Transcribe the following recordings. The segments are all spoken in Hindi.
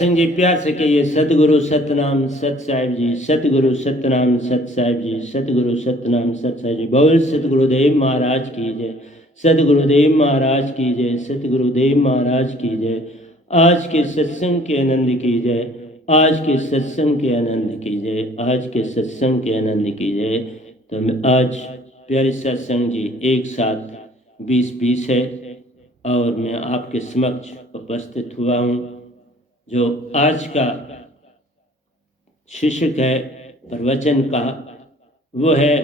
सिंह जी प्यार से कहिए सतगुरु सतनाम सत साहिब जी, सतगुरु सतनाम सत साहिब जी, सतगुरु सतनाम सत साहिब जी। बोल सतगुरुदेव महाराज की जय, सतगुरुदेव महाराज की जय, सतगुरुदेव महाराज की जय। आज के सत्संग के आनंद की जय, आज के सत्संग के आनंद की जय, आज के सत्संग के आनंद की जय। तो आज प्यारे सत्संग जी एक साथ 20-20 है और मैं आपके समक्ष उपस्थित हुआ हूँ। जो आज का शीर्षक है प्रवचन का वो है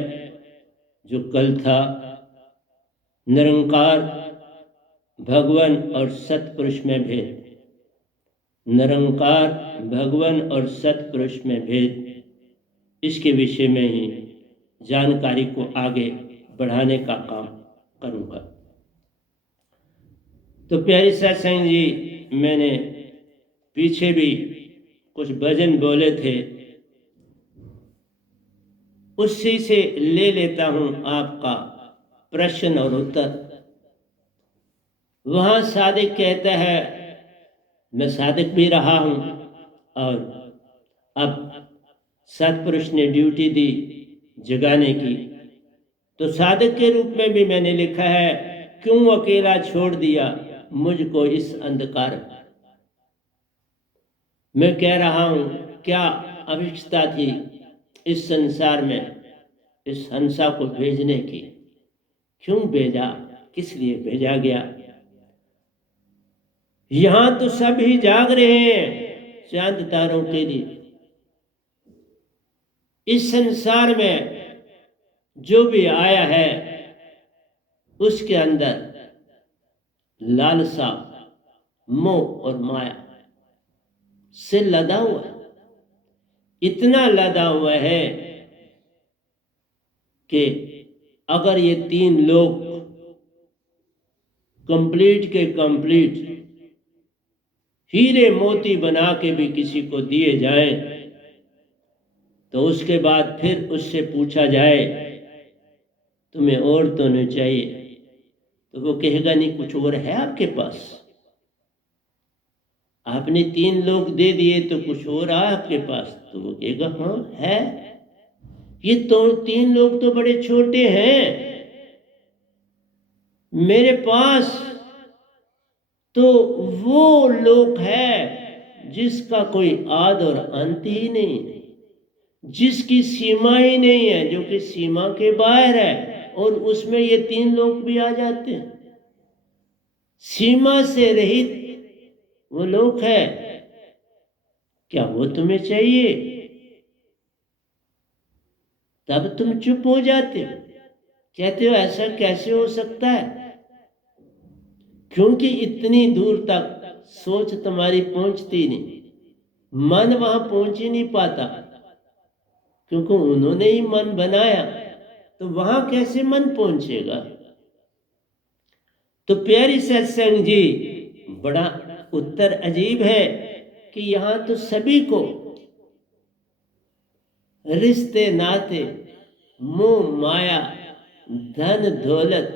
जो कल था, निरंकार भगवान और सतपुरुष में भेद। निरंकार भगवान और सतपुरुष में भेद, इसके विषय में ही जानकारी को आगे बढ़ाने का काम करूँगा। तो प्यारे सत्संग जी, मैंने पीछे भी कुछ भजन बोले थे, उसी से ले लेता हूं आपका प्रश्न और उत्तर। वहां साधक कहता है, मैं साधक भी रहा हूं और अब सतपुरुष ने ड्यूटी दी जगाने की, तो साधक के रूप में भी मैंने लिखा है, क्यों अकेला छोड़ दिया मुझको इस अंधकार। मैं कह रहा हूं, क्या आवश्यकता थी इस संसार में इस हंसा को भेजने की? क्यों भेजा, किस लिए भेजा गया? यहां तो सभी जाग रहे हैं चांद तारों के लिए। इस संसार में जो भी आया है उसके अंदर लालसा, मोह और माया से लदा हुआ है। इतना लदा हुआ है कि अगर ये 3 लोग कंप्लीट के कंप्लीट हीरे मोती बना के भी किसी को दिए जाएं, तो उसके बाद फिर उससे पूछा जाए तुम्हें और तो नहीं चाहिए, तो वो कहेगा नहीं, कुछ और है आपके पास? आपने 3 लोग दे दिए तो कुछ और आया आपके पास? तो वो कहेगा हाँ है। ये तो 3 लोग तो बड़े छोटे हैं, मेरे पास तो वो लोक है जिसका कोई आद और अंत ही नहीं, जिसकी सीमा ही नहीं है, जो कि सीमा के बाहर है, और उसमें ये 3 लोग भी आ जाते हैं। सीमा से रहित वो लोक है, क्या वो तुम्हें चाहिए? तब तुम चुप हो जाते हो, कहते हो ऐसा कैसे हो सकता है? क्योंकि इतनी दूर तक सोच तुम्हारी पहुंचती नहीं, मन वहां पहुंच ही नहीं पाता, क्योंकि उन्होंने ही मन बनाया, तो वहां कैसे मन पहुंचेगा? तो प्यारी सत्संग जी, बड़ा उत्तर अजीब है कि यहां तो सभी को रिश्ते नाते, मोह माया, धन दौलत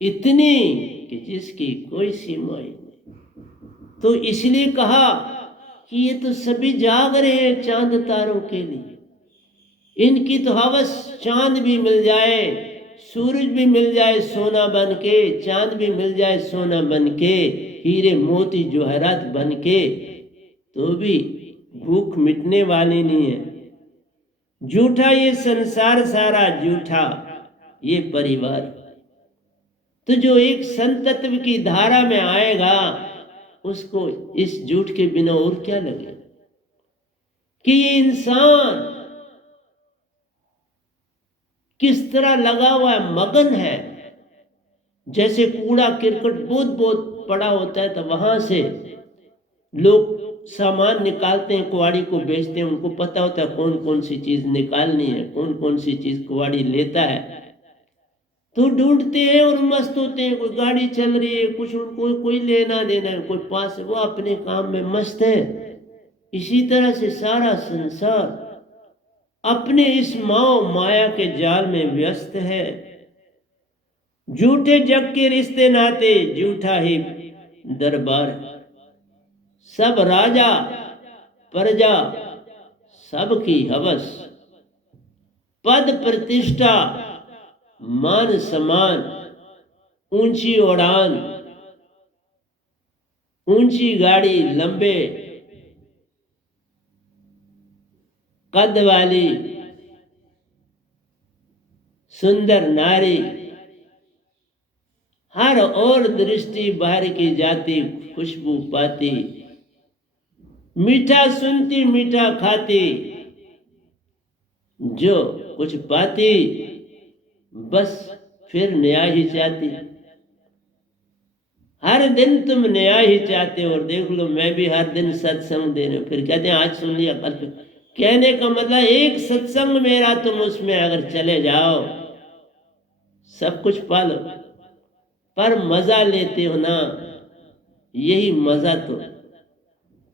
इतनी कि जिसकी कोई सीमा ही नहीं। तो इसलिए कहा कि ये तो सभी जाग रहे हैं चांद तारों के लिए। इनकी तो हवस चांद भी मिल जाए, सूरज भी मिल जाए सोना बन के, चांद भी मिल जाए सोना बन के, हीरे मोती जवाहरात बन के, तो भी भूख मिटने वाली नहीं है। झूठा ये संसार सारा, झूठा ये परिवार। तो जो एक संतत्व की धारा में आएगा उसको इस झूठ के बिना और क्या लगे कि ये इंसान किस तरह लगा हुआ है, मगन है। जैसे कूड़ा किरकट बहुत बहुत पड़ा होता है, तो वहां से लोग सामान निकालते हैं, कुआड़ी को बेचते हैं, उनको पता होता है कौन कौन सी चीज निकालनी है, कौन कौन सी चीज कुआड़ी लेता है, तो ढूंढते हैं और मस्त होते हैं। कोई गाड़ी चल रही है, कुछ उनको कोई लेना देना है, कोई पास है, वो अपने काम में मस्त है। इसी तरह से सारा संसार अपने इस मोह माया के जाल में व्यस्त है। झूठे जग के रिश्ते नाते, झूठा ही दरबार। सब राजा प्रजा सबकी हवस, पद प्रतिष्ठा मान सम्मान, ऊंची उड़ान, ऊंची गाड़ी, लंबे कद वाली सुंदर नारी, हर और दृष्टि बाहर की जाती, खुशबू पाती, मीठा सुनती मीठा खाती, जो कुछ पाती बस फिर नया ही चाहती। हर दिन तुम नया ही चाहते हो। और देख लो, मैं भी हर दिन सत्संग दे रहा हूं, फिर कहते हैं आज सुन लिया कल। कहने का मतलब एक सत्संग मेरा तुम उसमें अगर चले जाओ सब कुछ पालो, पर मजा लेते हो ना, यही मजा तो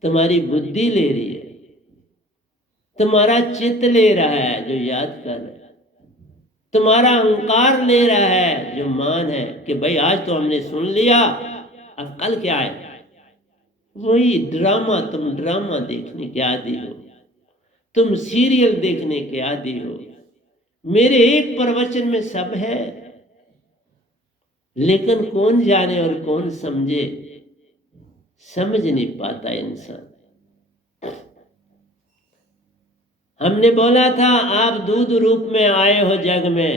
तुम्हारी बुद्धि ले रही है, तुम्हारा चित्त ले रहा है जो याद कर रहा है, तुम्हारा अहंकार ले रहा है जो मान है कि भाई आज तो हमने सुन लिया, अब कल क्या है। वही ड्रामा, तुम ड्रामा देखने के आदी हो, तुम सीरियल देखने के आदी हो। मेरे एक प्रवचन में सब है, लेकिन कौन जाने और कौन समझे, समझ नहीं पाता इंसान। हमने बोला था आप दूध रूप में आए हो जग में,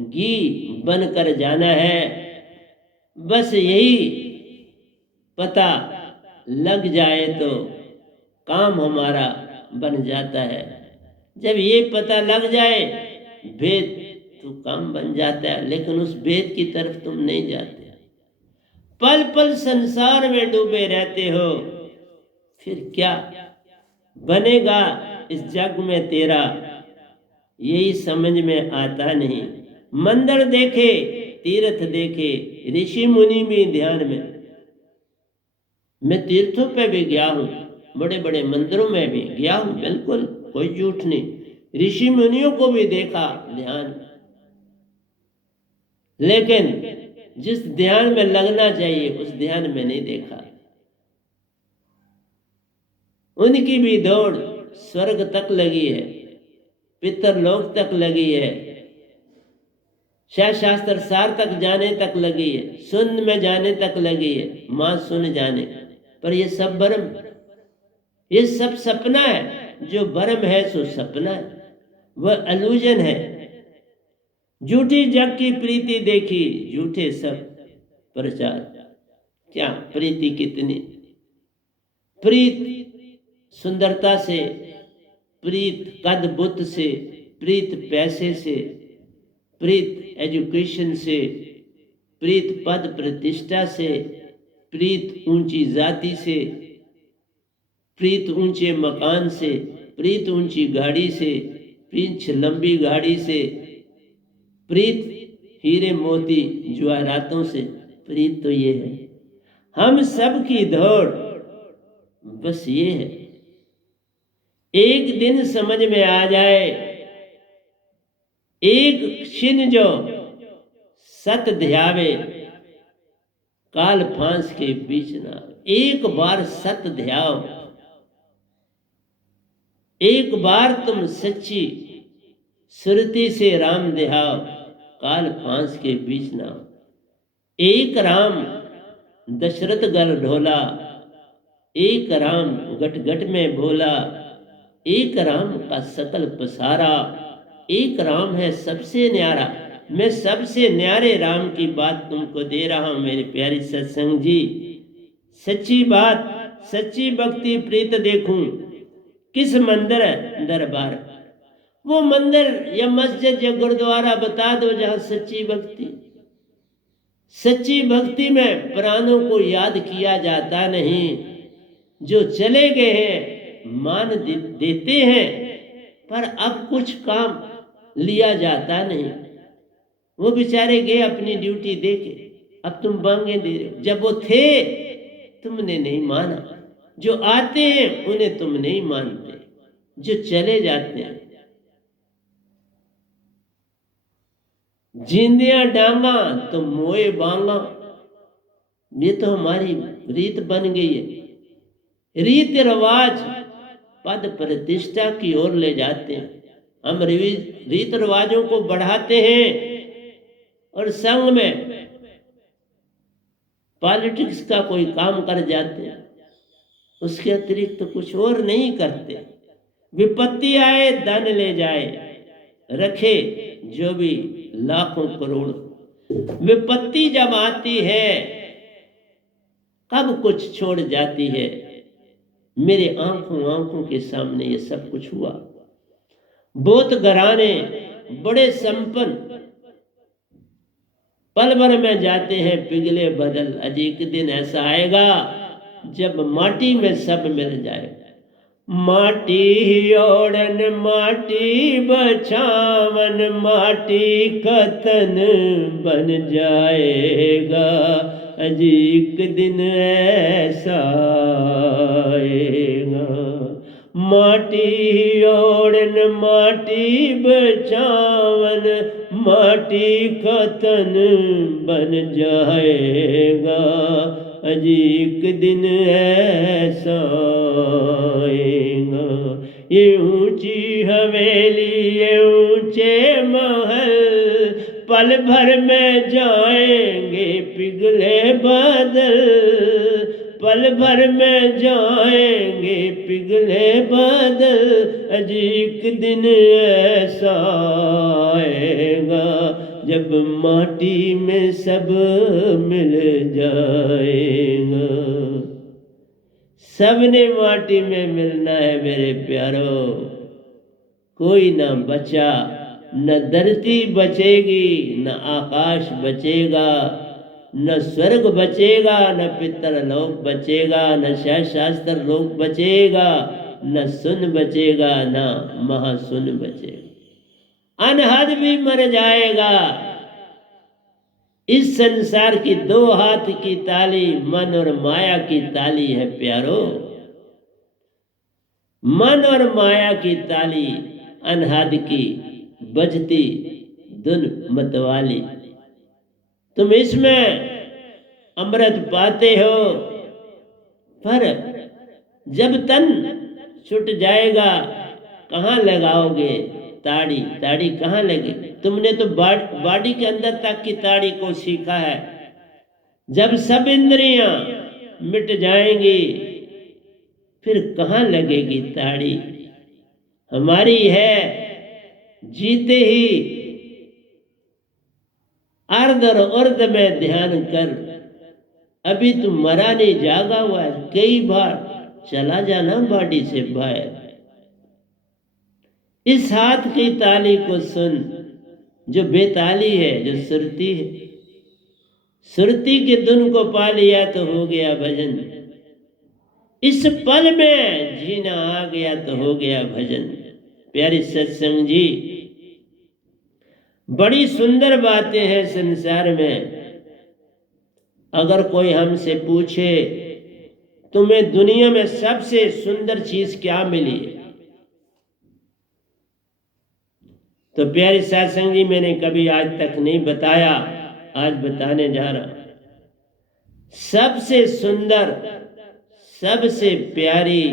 घी बनकर जाना है। बस यही पता लग जाए तो काम हमारा बन जाता है। जब ये पता लग जाए भेद तो काम बन जाता है, लेकिन उस भेद की तरफ तुम नहीं जाते, पल पल संसार में डूबे रहते हो। फिर क्या बनेगा इस जग में तेरा, यही समझ में आता नहीं। मंदिर देखे, तीर्थ देखे, ऋषि मुनि भी ध्यान में। मैं तीर्थों पे भी गया हूँ, बड़े बड़े मंदिरों में भी गया हूँ, बिल्कुल कोई झूठ नहीं। ऋषि मुनियों को भी देखा ध्यान, लेकिन जिस ध्यान में लगना चाहिए उस ध्यान में नहीं देखा। उनकी भी दौड़ स्वर्ग तक लगी है, पितरलोक तक लगी है, शास्त्र सार तक जाने तक लगी है, सुन में जाने तक लगी है, मां सुन जाने। पर ये सब भ्रम, ये सब सपना है। जो भ्रम है सो सपना है, वह अलूजन है। झूठी जग की प्रीति देखी, झूठे सब प्रचार। क्या प्रीति कितनी, प्रीत सुंदरता से, प्रीत कद बुत से, प्रीत पैसे से, प्रीत एजुकेशन से, प्रीत पद प्रतिष्ठा से, प्रीत ऊंची जाति से, प्रीत ऊंचे मकान से, प्रीत ऊंची गाड़ी से, प्रीत लंबी गाड़ी से, प्रीत हीरे मोती जवाहरातों से। प्रीत तो ये है, हम सब की दौड़ बस ये है। एक दिन समझ में आ जाए, एक क्षण जो सत ध्यावे, काल फांस के बीच ना। एक बार सत ध्याओ, एक बार तुम सच्ची सुरती से राम ध्याओ, काल फांस के बीच ना। एक राम दशरथ गर ढोला, एक राम गट गट में भोला, एक राम का सकल पसारा, एक राम है सबसे न्यारा। मैं सबसे न्यारे राम की बात तुमको दे रहा हूं मेरे प्यारी सत्संग जी। सच्ची बात, सच्ची भक्ति प्रीत देखूं किस मंदिर दरबार। वो मंदिर या मस्जिद या गुरुद्वारा बता दो जहां सच्ची भक्ति। सच्ची भक्ति में प्राणों को याद किया जाता नहीं। जो चले गए हैं मान देते हैं, पर अब कुछ काम लिया जाता नहीं। वो बेचारे गए अपनी ड्यूटी देके, अब तुम बांगे दे रहे हो। जब वो थे तुमने नहीं माना, जो आते हैं उन्हें तुम नहीं मानते, जो चले जाते हैं जिंदियां डांगा तो मोए बांगा। ये तो हमारी रीत बन गई है। रीत रिवाज पद प्रतिष्ठा की ओर ले जाते हैं। हम रीत रिवाजों को बढ़ाते हैं और संग में पॉलिटिक्स का कोई काम कर जाते हैं, उसके अतिरिक्त तो कुछ और नहीं करते। विपत्ति आए धन ले जाए, रखे जो भी लाखों करोड़। विपत्ति जब आती है कब कुछ छोड़ जाती है। मेरे आंखों के सामने ये सब कुछ हुआ। बहुत घराने बड़े संपन्न पल भर में जाते हैं पिघले बदल। अजी एक दिन ऐसा आएगा जब माटी में सब मिल जाए। माटी ओढ़न माटी बछावन, माटी कतन बन जाएगा। अजी एक दिन ऐसा आएगा। माटी ओढ़न माटी बछावन, माटी कतन बन जाएगा। अजी एक दिन ऐसा आएगा। ये ऊंची हवेली ये ऊंचे महल, पल भर में जाएंगे पिघले बादल। पल भर में जाएंगे पिघले बादल। अजी एक दिन ऐसा आएगा जब माटी में सब मिल जाएगा। सबने माटी में मिलना है मेरे प्यारो। कोई ना बचा, न धरती बचेगी, न आकाश बचेगा, न स्वर्ग बचेगा, न पितर लोक बचेगा, न शास्त्र लोक बचेगा, न सुन बचेगा, न महासुन बचेगा। अनहद भी मर जाएगा। इस संसार की दो हाथ की ताली मन और माया की ताली है प्यारो। मन और माया की ताली अनहद की बजती धुन मतवाली। तुम इसमें अमृत पाते हो, पर जब तन छूट जाएगा कहाँ लगाओगे ताड़ी? ताड़ी कहाँ लगे? तुमने तो बॉडी के अंदर तक की ताड़ी को सीखा है। जब सब इंद्रियां मिट जाएंगी फिर कहाँ लगेगी ताड़ी? हमारी है जीते ही अर्ध और अर्ध में ध्यान कर। अभी तू मरा नहीं, जागा हुआ है। कई बार चला जाना बॉडी से बाहर। इस हाथ की ताली को सुन जो बेताली है, जो सुरती है। सुरती की धुन को पा लिया तो हो गया भजन। इस पल में जीना आ गया तो हो गया भजन। प्यारी सत्संग जी, बड़ी सुंदर बातें हैं संसार में। अगर कोई हमसे पूछे तुम्हें दुनिया में सबसे सुंदर चीज क्या मिली, तो प्यारी सत्संग जी मैंने कभी आज तक नहीं बताया, आज बताने जा रहा। सबसे सुंदर सबसे प्यारी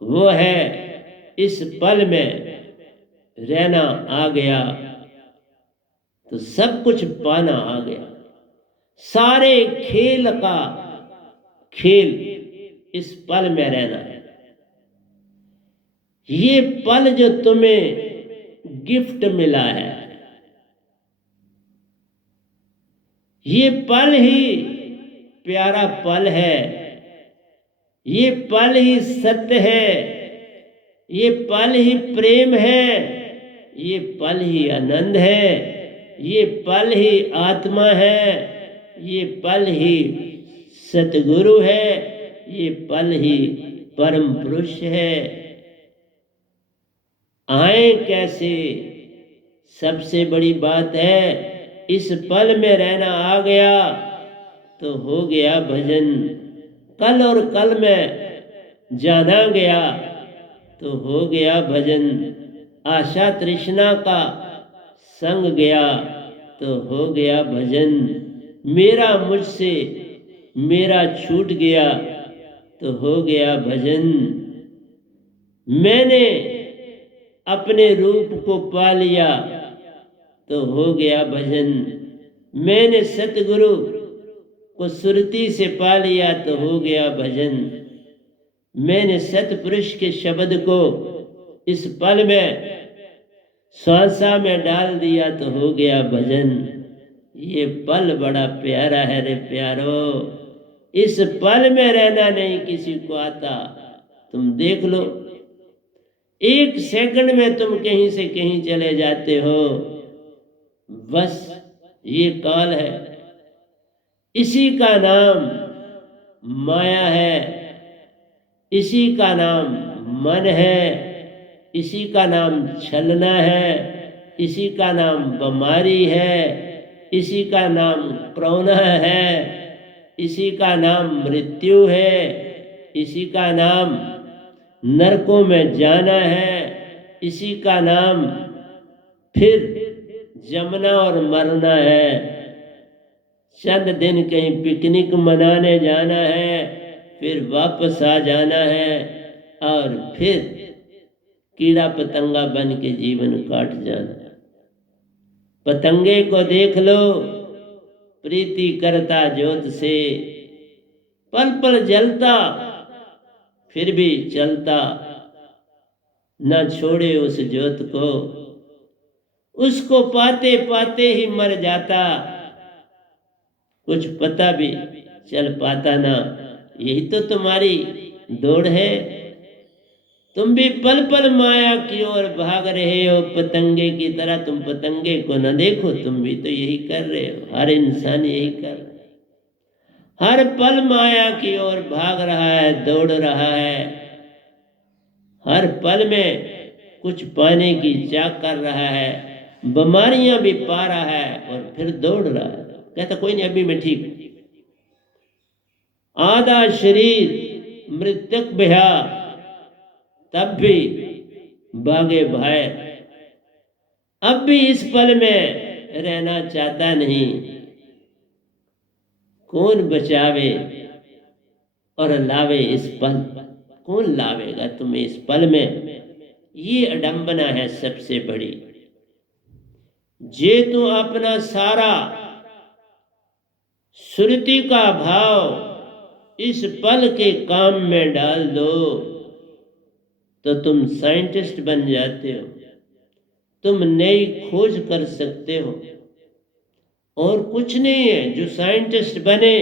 वो है इस पल में रहना आ गया तो सब कुछ पाना आ गया। सारे खेल का खेल इस पल में रहना है। ये पल जो तुम्हें गिफ्ट मिला है, ये पल ही प्यारा पल है। ये पल ही सत्य है। ये पल ही प्रेम है। ये पल ही आनंद है। ये पल ही आत्मा है। ये पल ही सतगुरु है। ये पल ही परम पुरुष है। आए कैसे? सबसे बड़ी बात है इस पल में रहना आ गया तो हो गया भजन। कल और कल में जाना गया तो हो गया भजन। आशा तृष्णा का संग गया तो हो गया भजन। मेरा मुझसे मेरा छूट गया तो हो गया भजन। मैंने अपने रूप को पा लिया तो हो गया भजन। मैंने सतगुरु को सुरती से पा लिया तो हो गया भजन। मैंने सतपुरुष के शब्द को इस पल में श्वासा में डाल दिया तो हो गया भजन। ये पल बड़ा प्यारा है रे प्यारो, इस पल में रहना नहीं किसी को आता। तुम देख लो, एक सेकंड में तुम कहीं से कहीं चले जाते हो। बस ये काल है, इसी का नाम माया है, इसी का नाम मन है, इसी का नाम छलना है, इसी का नाम बीमारी है, इसी का नाम क्रोना है, इसी का नाम मृत्यु है, इसी का नाम नरकों में जाना है, इसी का नाम फिर जमना और मरना है। चंद दिन कहीं पिकनिक मनाने जाना है, फिर वापस आ जाना है और फिर कीड़ा पतंगा बन के जीवन काट जाना। पतंगे को देख लो, प्रीति करता ज्योत से, पल पल जलता फिर भी चलता, न छोड़े उस ज्योत को। उसको पाते पाते ही मर जाता, कुछ पता भी चल पाता ना। यही तो तुम्हारी दौड़ है। तुम भी पल पल माया की ओर भाग रहे हो पतंगे की तरह। तुम पतंगे को न देखो, तुम भी तो यही कर रहे हो। हर इंसान यही कर रहा है, हर पल माया की ओर भाग रहा है, दौड़ रहा है। हर पल में कुछ पाने की चाह कर रहा है, बीमारियां भी पा रहा है और फिर दौड़ रहा है। कहता कोई नहीं, अभी मैं ठीक हूं। आधा शरीर मृतक बहा, तब भी भागे भाई। अब भी इस पल में रहना चाहता नहीं। कौन बचावे और लावे इस पल? कौन लावेगा तुम्हें इस पल में? ये अडंबना है सबसे बड़ी। जे तू अपना सारा सुरती का भाव इस पल के काम में डाल दो तो तुम साइंटिस्ट बन जाते हो, तुम नई खोज कर सकते हो। और कुछ नहीं है, जो साइंटिस्ट बने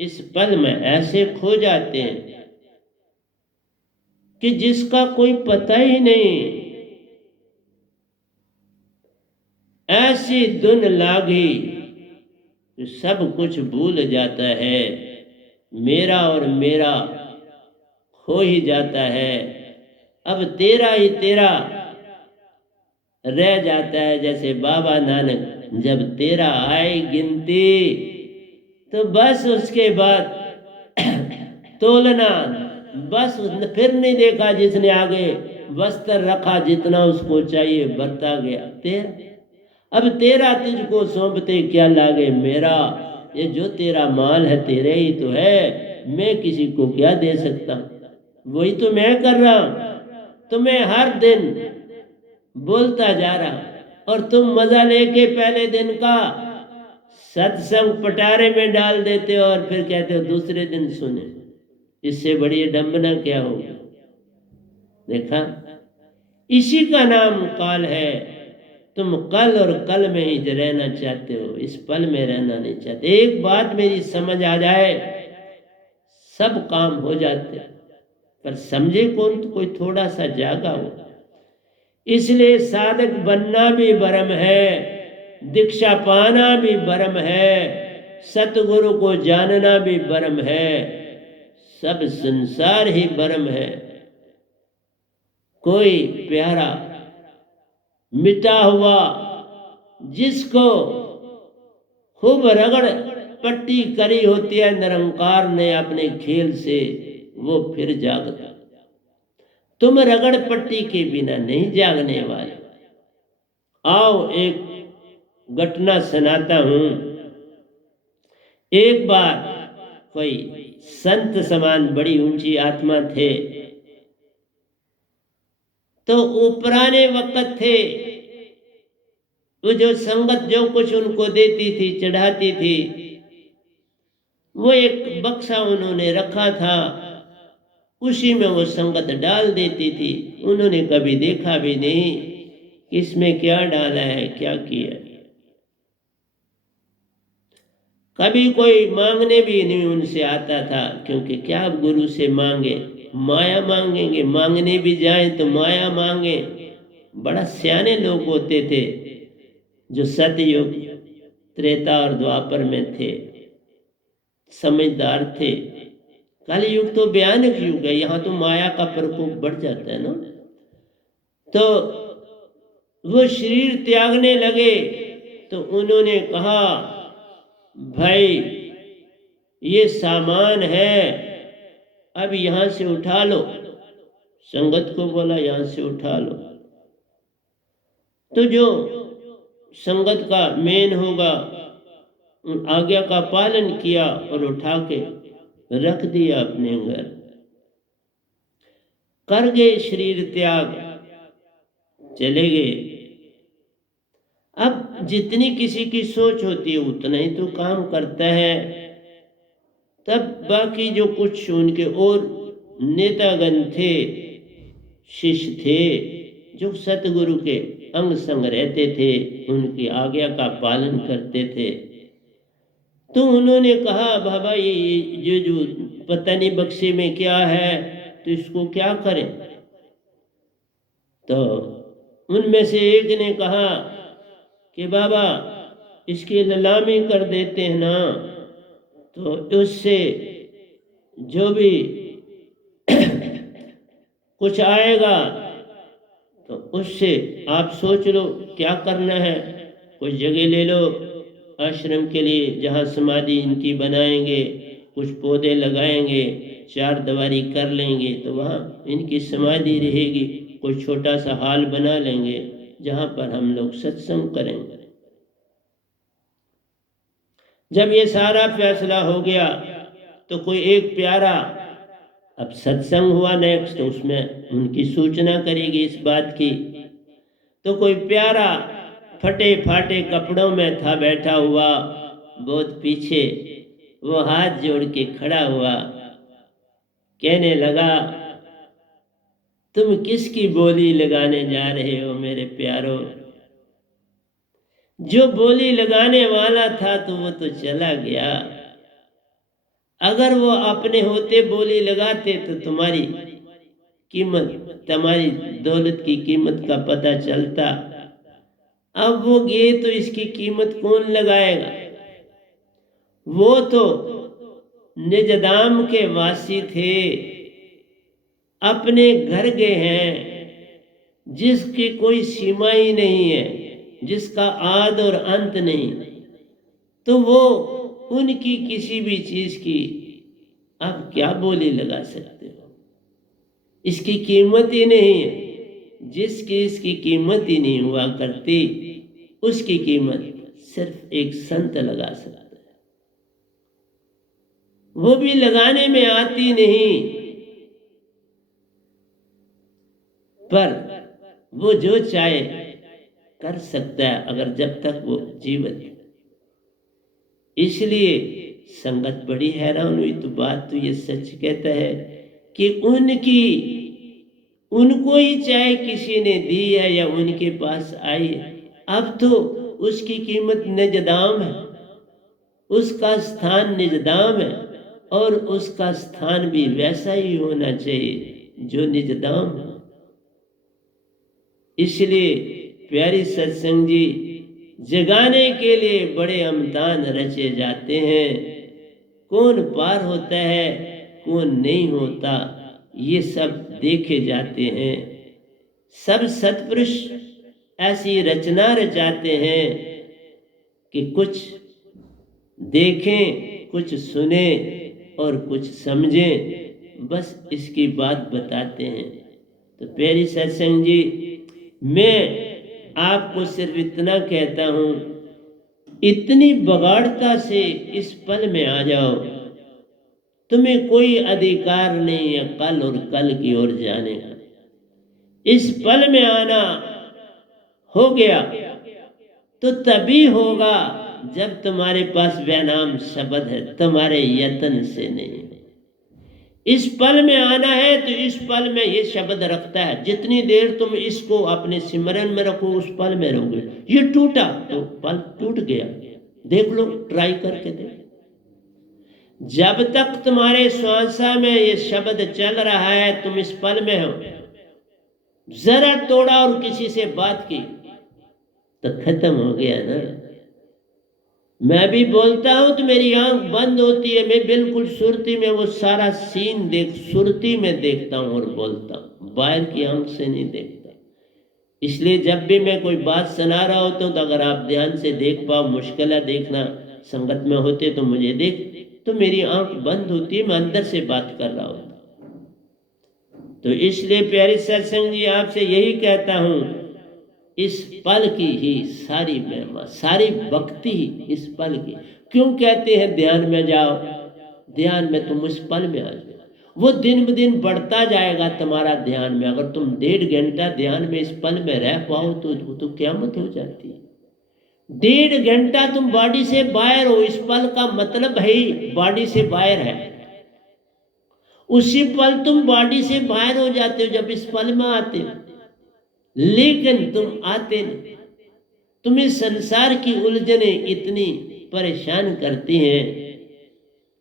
इस पल में ऐसे खो जाते हैं कि जिसका कोई पता ही नहीं। ऐसी धुन लागी कि सब कुछ भूल जाता है, मेरा और मेरा खो ही जाता है। अब तेरा ही तेरा रह जाता है। जैसे बाबा नानक, जब तेरा आए गिनती तो बस उसके बाद तोलना, बस फिर नहीं देखा जिसने आगे वस्त्र रखा, जितना उसको चाहिए बढ़ता गया तेरा। अब तेरा तुझको सौंपते क्या लागे मेरा, ये जो तेरा माल है तेरे ही तो है, मैं किसी को क्या दे सकता? वही तो मैं कर रहा हूं, तुम्हें हर दिन बोलता जा रहा। और तुम मजा लेके पहले दिन का सत्संग पटारे में डाल देते हो और फिर कहते हो दूसरे दिन सुने। इससे बड़ी डंबना क्या होगी? देखा, इसी का नाम काल है। तुम कल और कल में ही रहना चाहते हो, इस पल में रहना नहीं चाहते। एक बात मेरी समझ आ जाए, सब काम हो जाते, पर समझे कौन? तो कोई थोड़ा सा जागा हो। इसलिए साधक बनना भी भरम है, दीक्षा पाना भी भरम है, सतगुरु को जानना भी भरम है। सब संसार ही भरम है। कोई प्यारा मिटा हुआ जिसको खूब रगड़ पट्टी करी होती है निरंकार ने अपने खेल से, वो फिर जागता। तुम रगड़ पट्टी के बिना नहीं जागने वाले। आओ एक घटना सुनाता हूं। एक बार कोई संत समान बड़ी ऊंची आत्मा थे। तो वो पुराने वक्त थे, वो जो संगत जो कुछ उनको देती थी, चढ़ाती थी, वो एक बक्सा उन्होंने रखा था, उसी में वो संगत डाल देती थी। उन्होंने कभी देखा भी नहीं कि इसमें क्या डाला है, क्या किया। कभी कोई मांगने भी नहीं उनसे आता था, क्योंकि क्या गुरु से मांगे, माया मांगेंगे, मांगने भी जाएं तो माया मांगे। बड़ा सियाने लोग होते थे जो सतयुग, त्रेता और द्वापर में थे, समझदार थे। कल युग तो भयानक युग है, यहाँ तो माया का प्रकोप बढ़ जाता है ना। तो वो शरीर त्यागने लगे तो उन्होंने कहा, भाई ये सामान है, अब यहाँ से उठा लो। संगत को बोला, यहाँ से उठा लो। तो जो संगत का मेन होगा, आज्ञा का पालन किया और उठा के रख दिया अपने घर, कर गए शरीर त्याग, चले गए। अब जितनी किसी की सोच होती है उतना ही तो काम करता है। तब बाकी जो कुछ उनके और नेतागण थे, शिष्य थे, जो सतगुरु के अंग संग रहते थे, उनकी आज्ञा का पालन करते थे, तो उन्होंने कहा, बाबा ये जो पता नहीं बक्से में क्या है, तो इसको क्या करें। तो उनमें से एक ने कहा कि बाबा इसकी नीलामी कर देते हैं ना, तो उससे जो भी कुछ आएगा तो उससे आप सोच लो क्या करना है। कुछ जगह ले लो आश्रम के लिए, जहाँ समाधि इनकी बनाएंगे, कुछ पौधे लगाएंगे, चार दीवारी कर लेंगे, तो वहाँ इनकी समाधि रहेगी। कोई छोटा सा हॉल बना लेंगे जहाँ पर हम लोग सत्संग करेंगे। जब ये सारा फैसला हो गया तो कोई एक प्यारा, अब सत्संग हुआ नेक्स्ट, तो उसमें उनकी सूचना करेगी इस बात की। तो कोई प्यारा फटे फाटे कपड़ों में था बैठा हुआ, बहुत पीछे, वो हाथ जोड़ के खड़ा हुआ, कहने लगा, तुम किसकी बोली लगाने जा रहे हो मेरे प्यारों। जो बोली लगाने वाला था तो वो तो चला गया। अगर वो अपने होते बोली लगाते तो तुम्हारी कीमत, तुम्हारी दौलत की कीमत का पता चलता। अब वो गए तो इसकी कीमत कौन लगाएगा। वो तो निजदाम के वासी थे, अपने घर गए हैं, जिसकी कोई सीमा ही नहीं है, जिसका आद और अंत नहीं, तो वो उनकी किसी भी चीज की आप क्या बोली लगा सकते हो। इसकी कीमत ही नहीं है। जिसकी इसकी कीमत ही नहीं हुआ करती, उसकी कीमत सिर्फ एक संत लगा सकता है। वो भी लगाने में आती नहीं, पर वो जो चाहे कर सकता है, अगर जब तक वो जीवित है। इसलिए संगत बड़ी हैरान हुई। तो बात तो ये सच कहता है कि उनको ही चाहे किसी ने दी है या उनके पास आई है, अब तो उसकी कीमत निजदाम है, उसका स्थान निजदाम है, और उसका स्थान भी वैसा ही होना चाहिए जो निजदाम है। इसलिए प्यारी सत्संग जी, जगाने के लिए बड़े अमतान रचे जाते हैं। कौन पार होता है, कौन नहीं होता, ये सब देखे जाते हैं। सब सत्पुरुष ऐसी रचना रचाते हैं कि कुछ देखें, कुछ सुने और कुछ समझें, बस इसकी बात बताते हैं। तो प्यारी सत्संग जी, मैं आपको सिर्फ इतना कहता हूँ, इतनी बगाड़ता से इस पल में आ जाओ तुम्हें कोई अधिकार नहीं है कल और कल की ओर जाने का। इस पल में आना हो गया तो तभी होगा जब तुम्हारे पास वैनाम शब्द है, तुम्हारे यत्न से नहीं। इस पल में आना है तो इस पल में ये शब्द रखता है। जितनी देर तुम इसको अपने सिमरन में रखो उस पल में रहोगे। ये टूटा तो पल टूट गया। देख लो, ट्राई करके देख। जब तक तुम्हारे श्वासा में ये शब्द चल रहा है, तुम इस पल में हो। जरा तोड़ा और किसी से बात की तो खत्म हो गया ना। मैं भी बोलता हूं तो मेरी आंख बंद होती है, मैं बिल्कुल सुरती में वो सारा सीन सुरती में देखता हूं और बोलता हूं, बाहर की आंख से नहीं देखता। इसलिए जब भी मैं कोई बात सुना रहा होता हूं तो अगर आप ध्यान से देख पाओ, मुश्किल है देखना, संगत में होते तो मुझे देख, तो मेरी आंख बंद होती है, मैं अंदर से बात कर रहा होता। तो इसलिए प्यारे सत्संग जी, आपसे यही कहता हूं, इस पल की ही सारी महिमा, सारी भक्ति इस पल की। क्यों कहते हैं ध्यान में जाओ? ध्यान में तुम उस पल में आ जाओ। वो दिन ब दिन बढ़ता जाएगा तुम्हारा ध्यान में। अगर तुम 1.5 घंटा ध्यान में इस पल में रह पाओ तो क़यामत हो जाती है। 1.5 घंटा तुम बॉडी से बाहर हो, इस पल का मतलब है ही बॉडी से बाहर है। उसी पल तुम बॉडी से बाहर हो जाते हो जब इस पल में आते हो। लेकिन तुम आते नहीं। तुम्हें संसार की उलझने इतनी परेशान करती हैं।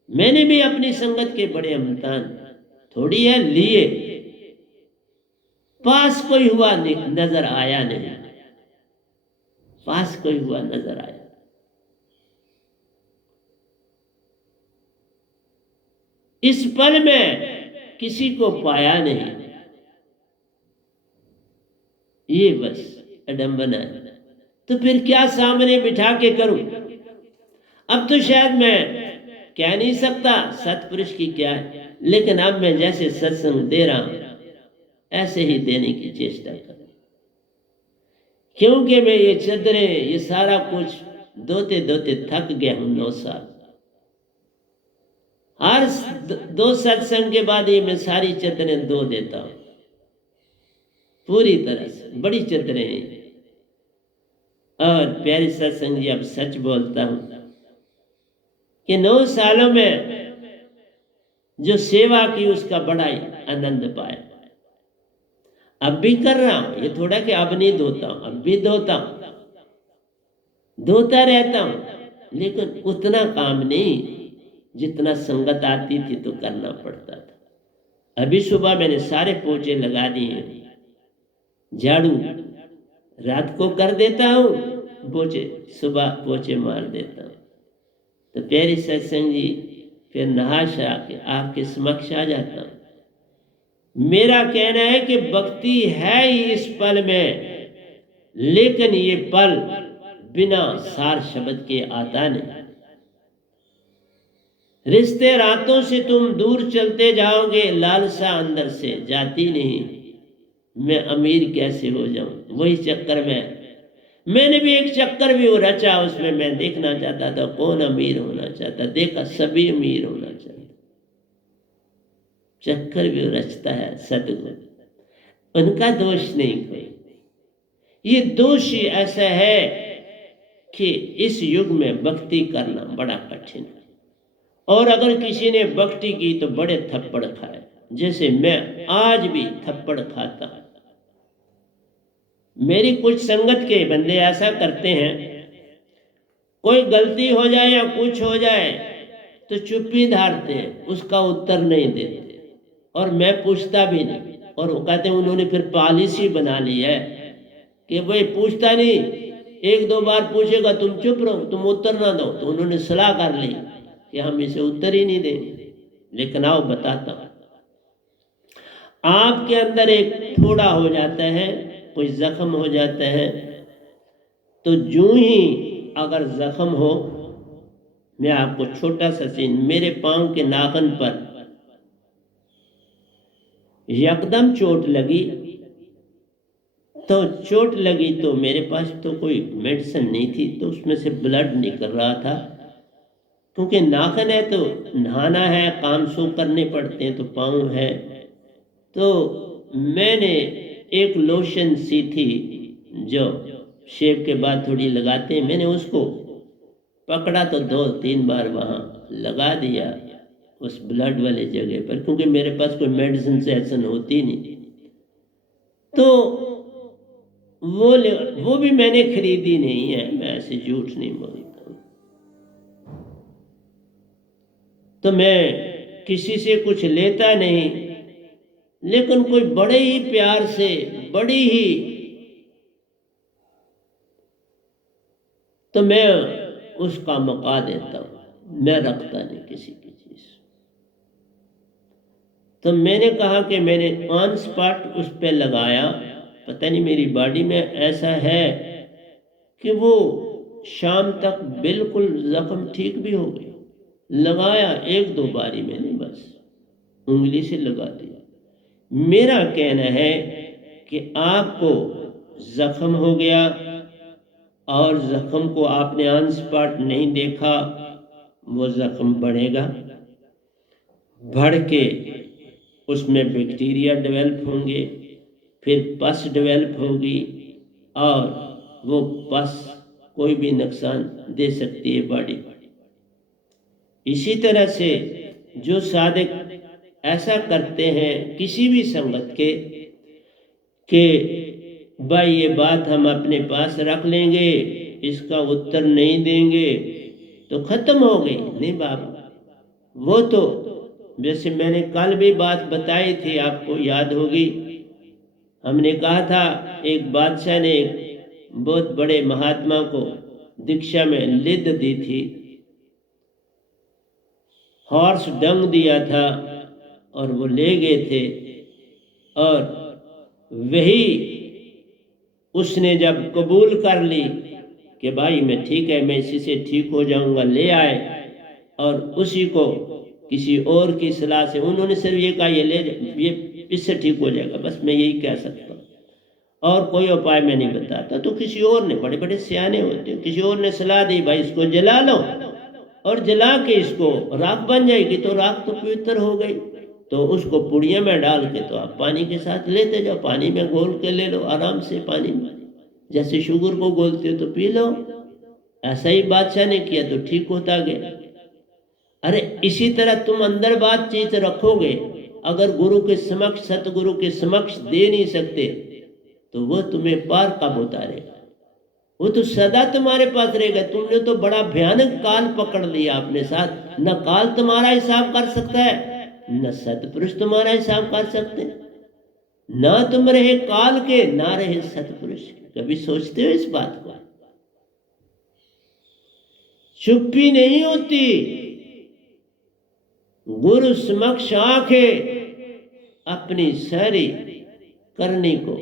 मैंने भी अपनी संगत के बड़े इम्तिहान थोड़ी है लिए, पास कोई हुआ नजर आया नहीं, पास कोई हुआ नजर आया। इस पल में किसी को पाया नहीं, ये बस अडंबना है। तो फिर क्या सामने बिठा के करूं? अब तो शायद मैं कह नहीं सकता सतपुरुष की क्या है, लेकिन अब मैं जैसे सत्संग दे रहा हूं ऐसे ही देने की चेष्टा करूं। क्योंकि मैं ये चदरें, ये सारा कुछ दोते दोते थक गया हूं। 9 साल हर 2 सत्संग के बाद ये मैं सारी चदरें धो देता हूं पूरी तरह से। बड़ी चदरें हैं। और प्यारे सत्संग जी, अब सच बोलता हूं कि 9 सालों में जो सेवा की उसका बड़ा ही आनंद पाया। अब भी कर रहा हूं, ये थोड़ा कि अब नहीं धोता हूं, अब भी धोता हूं, धोता रहता हूं, लेकिन उतना काम नहीं जितना संगत आती थी तो करना पड़ता था। अभी सुबह मैंने सारे पोछे लगा दिए, झाड़ू रात को कर देता हूं, पोछे सुबह पोछे मार देता हूं। तो प्यारे सत्संग जी, फिर नहा शा के आपके समक्ष आ जाता हूं। मेरा कहना है कि भक्ति है ही इस पल में, लेकिन ये पल बिना सार शब्द के आता नहीं। रिश्ते रातों से तुम दूर चलते जाओगे, लालसा अंदर से जाती नहीं। मैं अमीर कैसे हो जाऊं? वही चक्कर में मैंने भी एक चक्कर भी वो रचा, उसमें मैं देखना चाहता था कौन अमीर होना चाहता, देखा सभी अमीर होना चाहता। चक्कर भी रचता है सदगुरु, उनका दोष नहीं कोई। ये दोष ही ऐसा है कि इस युग में भक्ति करना बड़ा कठिन है। और अगर किसी ने भक्ति की तो बड़े थप्पड़ खाए, जैसे मैं आज भी थप्पड़ खाता हूं। मेरी कुछ संगत के बंदे ऐसा करते हैं, कोई गलती हो जाए या कुछ हो जाए तो चुप्पी धारते हैं, उसका उत्तर नहीं देते, और मैं पूछता भी नहीं। और वो कहते हैं उन्होंने फिर पॉलिसी बना ली है कि भाई पूछता नहीं, 1-2 बार पूछेगा तुम चुप रहो, तुम उत्तर ना दो। तो उन्होंने सलाह कर ली कि हम इसे उत्तर ही नहीं देंगे। लेकिन आओ बताता हूं, आपके अंदर एक फोड़ा हो जाता है, कोई जख्म हो जाता है, तो यूं ही अगर जख्म हो, मैं आपको छोटा सा सीन, मेरे पांव के नाखून पर एकदम चोट लगी। तो चोट लगी तो मेरे पास तो कोई मेडिसिन नहीं थी, तो उसमें से ब्लड निकल रहा था। क्योंकि नाखन है तो नहाना है, काम सो करने पड़ते हैं, तो पाँव है। तो मैंने एक लोशन सी थी जो शेव के बाद थोड़ी लगाते हैं, मैंने उसको पकड़ा तो 2-3 बार वहाँ लगा दिया उस ब्लड वाले जगह पर, क्योंकि मेरे पास कोई मेडिसिन से ऐसा होती नहीं। तो वो भी मैंने खरीदी नहीं है, मैं ऐसे झूठ नहीं बोलता हूँ। तो मैं किसी से कुछ लेता नहीं, लेकिन कोई बड़े ही प्यार से, बड़ी ही, तो मैं उसका मौका देता हूँ, मैं रखता नहीं किसी की चीज। तो मैंने कहा कि मैंने ऑन स्पॉट उस पर लगाया, पता नहीं मेरी बॉडी में ऐसा है कि वो शाम तक बिल्कुल जख्म ठीक भी हो गई। लगाया 1-2 बारी मैंने बस उंगली से लगा दिया। मेरा कहना है कि आपको जख्म हो गया और जख्म को आपने ऑन स्पॉट नहीं देखा, वो जख्म बढ़ेगा, बढ़ के उसमें बैक्टीरिया डेवलप होंगे, फिर पस डेवलप होगी और वो पस कोई भी नुकसान दे सकती है बॉडी। इसी तरह से जो सादिक ऐसा करते हैं किसी भी संगत के कि भाई ये बात हम अपने पास रख लेंगे, इसका उत्तर नहीं देंगे तो खत्म हो गई। नहीं बाबा, वो तो जैसे मैंने कल भी बात बताई थी, आपको याद होगी, हमने कहा था एक बादशाह ने बहुत बड़े महात्मा को दीक्षा में लिद दी थी, हॉर्स डंग दिया था और वो ले गए थे। और वही उसने जब कबूल कर ली कि भाई मैं ठीक है, मैं इसी से ठीक हो जाऊंगा, ले आए और उसी को किसी और की सलाह से उन्होंने सिर्फ ये कहा ये इससे ठीक हो जाएगा, बस मैं यही कह सकता हूँ और कोई उपाय मैं नहीं बताता। तो किसी और ने, बड़े बड़े सियाने होते हैं, किसी और ने सलाह दी भाई इसको जला लो और जला के इसको राख बन जाएगी। तो राख तो पवित्र हो गई, तो उसको पुड़िया में डाल के तो आप पानी के साथ लेते जाओ, पानी में घोल के ले लो आराम से, पानी में जैसे शुगर को घोलते हो तो पी लो। ऐसा ही बादशाह ने किया तो ठीक होता गया। अरे इसी तरह तुम अंदर बातचीत रखोगे, अगर गुरु के समक्ष, सतगुरु के समक्ष दे नहीं सकते तो वो तुम्हें पार कब उतारेगा? वो तो सदा तुम्हारे पास रहेगा। तुमने तो बड़ा भयानक काल पकड़ लिया अपने साथ, न काल तुम्हारा हिसाब कर सकता है, न सतपुरुष तुम्हारा हिसाब कर सकते, ना तुम रहे काल के, ना रहे सतपुरुष के। कभी सोचते हो इस बात को? चुप्पी नहीं होती, गुरु समक्ष आके अपनी सारी करनी को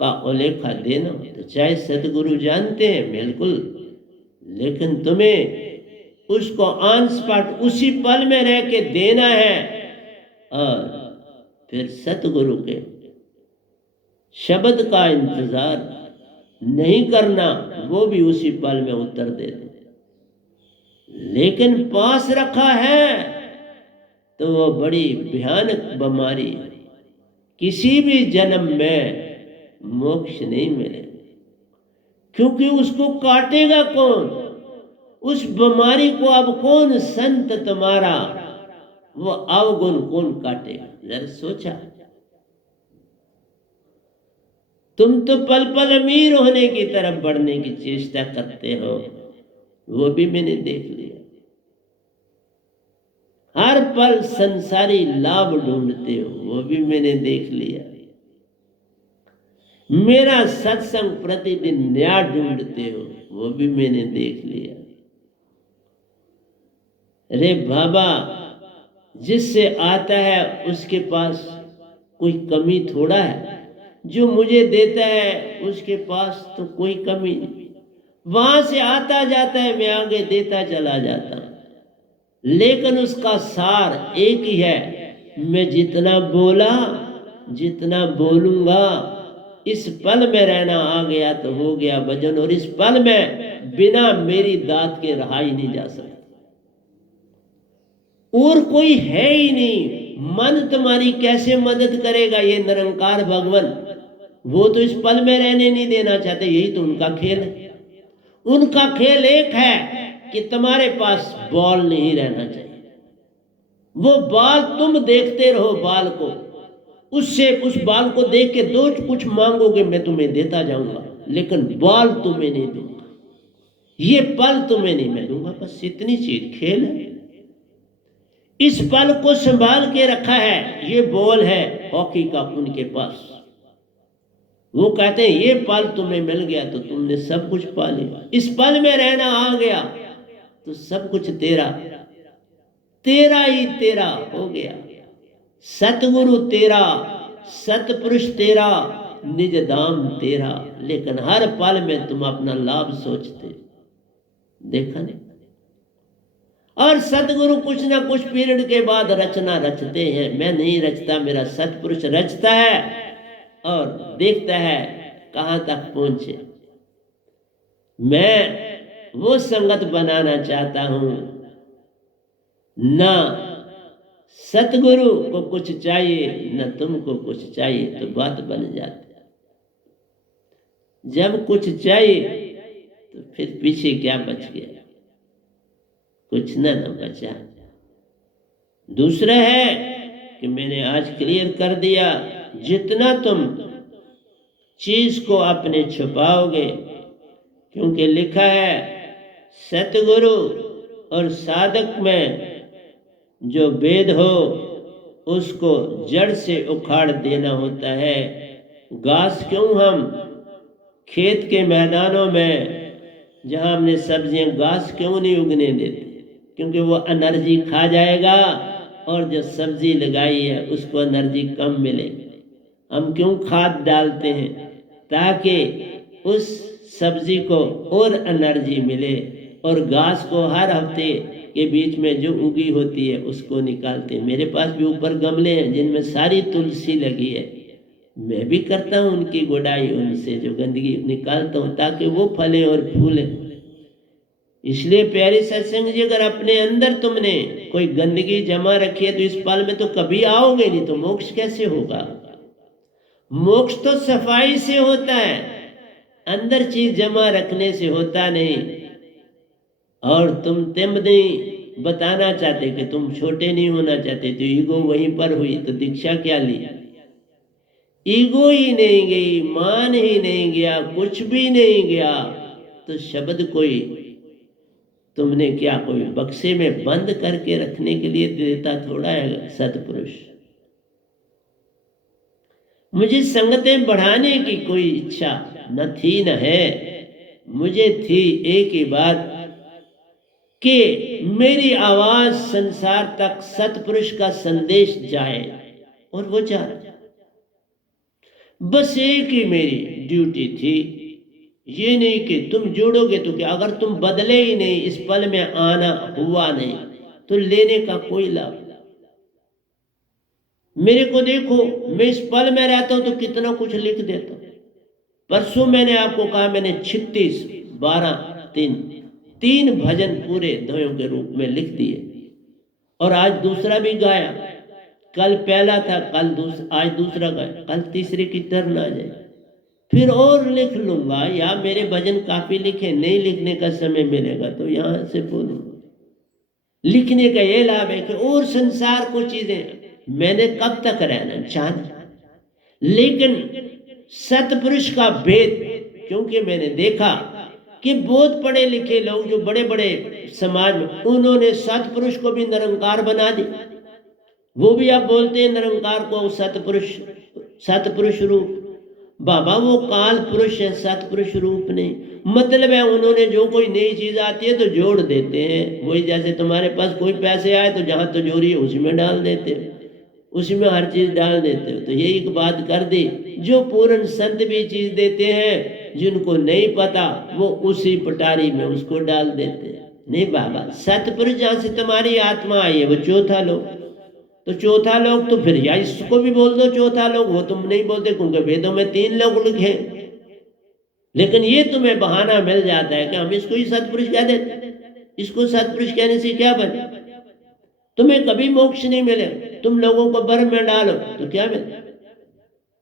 का उल्लेखा देना। तो चाहे सदगुरु जानते हैं बिल्कुल, लेकिन तुम्हें उसको ऑन स्पॉट उसी पल में रह के देना है और फिर सतगुरु के शब्द का इंतजार नहीं करना, वो भी उसी पल में उत्तर दे दे। लेकिन पास रखा है तो वो बड़ी भयानक बीमारी है, किसी भी जन्म में मोक्ष नहीं मिलेगा, क्योंकि उसको काटेगा कौन? उस बीमारी को अब कौन संत तुम्हारा, वो अवगुण कौन काटेगा? जरा सोचा। तुम तो पल पल अमीर होने की तरफ बढ़ने की चेष्टा करते हो, वो भी मैंने देख लिया। हर पल संसारी लाभ ढूंढते हो, वो भी मैंने देख लिया। मेरा सत्संग प्रतिदिन नया ढूंढते हो, वो भी मैंने देख लिया। अरे बाबा, जिससे आता है उसके पास कोई कमी थोड़ा है, जो मुझे देता है उसके पास तो कोई कमी नहीं। वहां से आता जाता है, मैं आगे देता चला जाता हूं, लेकिन उसका सार एक ही है। मैं जितना बोला, जितना बोलूंगा, इस पल में रहना आ गया तो हो गया भजन, और इस पल में बिना मेरी दात के रहा ही नहीं जा सकता। और कोई है ही नहीं। मन तुम्हारी कैसे मदद करेगा? ये निरंकार भगवान, वो तो इस पल में रहने नहीं देना चाहते, यही तो उनका खेल है। उनका खेल एक है कि तुम्हारे पास बॉल नहीं रहना चाहिए। वो बाल तुम देखते रहो, बाल को, उससे उस बाल को देख के दो कुछ मांगोगे, मैं तुम्हें देता जाऊंगा, लेकिन बाल तुम्हें नहीं दूंगा, ये पल तुम्हें नहीं मैं दूंगा। बस इतनी चीज खेल है। इस पल को संभाल के रखा है। ये बॉल है हॉकी का उनके पास। वो कहते हैं ये पल तुम्हें मिल गया तो तुमने सब कुछ पा लिया। इस पल में रहना आ गया तो सब कुछ तेरा, तेरा ही तेरा हो गया। सतगुरु तेरा, सतपुरुष तेरा, निज धाम तेरा। लेकिन हर पल में तुम अपना लाभ सोचते, देखा नहीं। और सतगुरु कुछ ना कुछ पीरियड के बाद रचना रचते हैं। मैं नहीं रचता, मेरा सतपुरुष रचता है और देखता है कहां तक पहुंचे। मैं वो संगत बनाना चाहता हूं, ना सतगुरु को कुछ चाहिए न तुमको कुछ चाहिए, तो बात बन जाती है। जब कुछ चाहिए तो फिर पीछे क्या बच गया? कुछ न बचा। दूसरा है कि मैंने आज क्लियर कर दिया, जितना तुम चीज को अपने छुपाओगे, क्योंकि लिखा है सतगुरु और साधक में जो भेद हो उसको जड़ से उखाड़ देना होता है। घास क्यों हम खेत के मैदानों में जहां हमने सब्जियां, घास क्यों नहीं उगने देते? क्योंकि वो एनर्जी खा जाएगा और जो सब्जी लगाई है उसको एनर्जी कम मिलेगी। हम क्यों खाद डालते हैं? ताकि उस सब्जी को और एनर्जी मिले, और घास को हर हफ्ते के बीच में जो उगी होती है उसको निकालते हैं। मेरे पास भी ऊपर गमले हैं जिनमें सारी तुलसी लगी है। मैं भी करता हूँ उनकी गुड़ाई, उनसे जो गंदगी निकालता हूँ ताकि वो फले और फूले। इसलिए प्यारे सत्संग जी, अगर अपने अंदर तुमने कोई गंदगी जमा रखी है तो इस पल में तो कभी आओगे नहीं, तो मोक्ष कैसे होगा? मोक्ष तो सफाई से होता है, अंदर चीज जमा रखने से होता नहीं। और तुम नहीं बताना चाहते कि तुम छोटे नहीं होना चाहते, तो ईगो वहीं पर हुई, तो दीक्षा क्या ली? ईगो ही नहीं गई, मान ही नहीं गया, कुछ भी नहीं गया, तो शब्द कोई तुमने क्या कोई बक्से में बंद करके रखने के लिए देता थोड़ा है सतपुरुष। मुझे संगतें बढ़ाने की कोई इच्छा न थी न है। मुझे थी एक ही बात कि मेरी आवाज संसार तक सतपुरुष का संदेश जाए, और वो जा, बस एक ही मेरी ड्यूटी थी। ये नहीं कि तुम जोड़ोगे तो क्या, अगर तुम बदले ही नहीं, इस पल में आना हुआ नहीं, तो लेने का कोई लाभ। मेरे को देखो, मैं इस पल में रहता हूं तो कितना कुछ लिख देता हूं। परसों मैंने आपको कहा, मैंने 36 12 3 भजन पूरे द्वयों के रूप में लिख दिए, और आज दूसरा भी गाया। कल पहला था, आज दूसरा गाया, कल तीसरे की टर्न आ जाए, फिर और लिख लूंगा। या मेरे भजन काफी लिखे, नहीं लिखने का समय मिलेगा तो यहां से बोलूंगा। लिखने का ये लाभ है कि और संसार को चीजें मैंने कब तक रहना जाना, लेकिन सतपुरुष का भेद, क्योंकि मैंने देखा कि बहुत पढ़े लिखे लोग जो बड़े बड़े समाज में, उन्होंने सतपुरुष को भी निरंकार बना दी। वो भी आप बोलते हैं निरंकार को सतपुरुष, सतपुरुष रूप। बाबा वो काल पुरुष है, सतपुरुष रूप नहीं। मतलब है उन्होंने जो कोई नई चीज आती है तो जोड़ देते हैं। वही जैसे तुम्हारे पास कोई पैसे आए तो जहां तिजोरी है उसी में डाल देते हो, उसी में हर चीज डाल देते हो। तो यही एक बात कर दी, जो पूर्ण संत भी चीज देते हैं, जिनको नहीं पता वो उसी पटारी में उसको डाल देते हैं। नहीं बाबा, सतपुरुष जहां से तुम्हारी आत्मा आई है वो चौथा लोक, तो चौथा लोक तो फिर या इसको भी बोल दो चौथा लोक, वो तुम नहीं बोलते क्योंकि वेदों में 3 लोक लिखे। लेकिन ये तुम्हें बहाना मिल जाता है कि हम इसको ही सतपुरुष कह देते। इसको सतपुरुष कहने से क्या बने? तुम्हें कभी मोक्ष नहीं मिले। तुम लोगों को बर्म में डालो तो क्या मिले?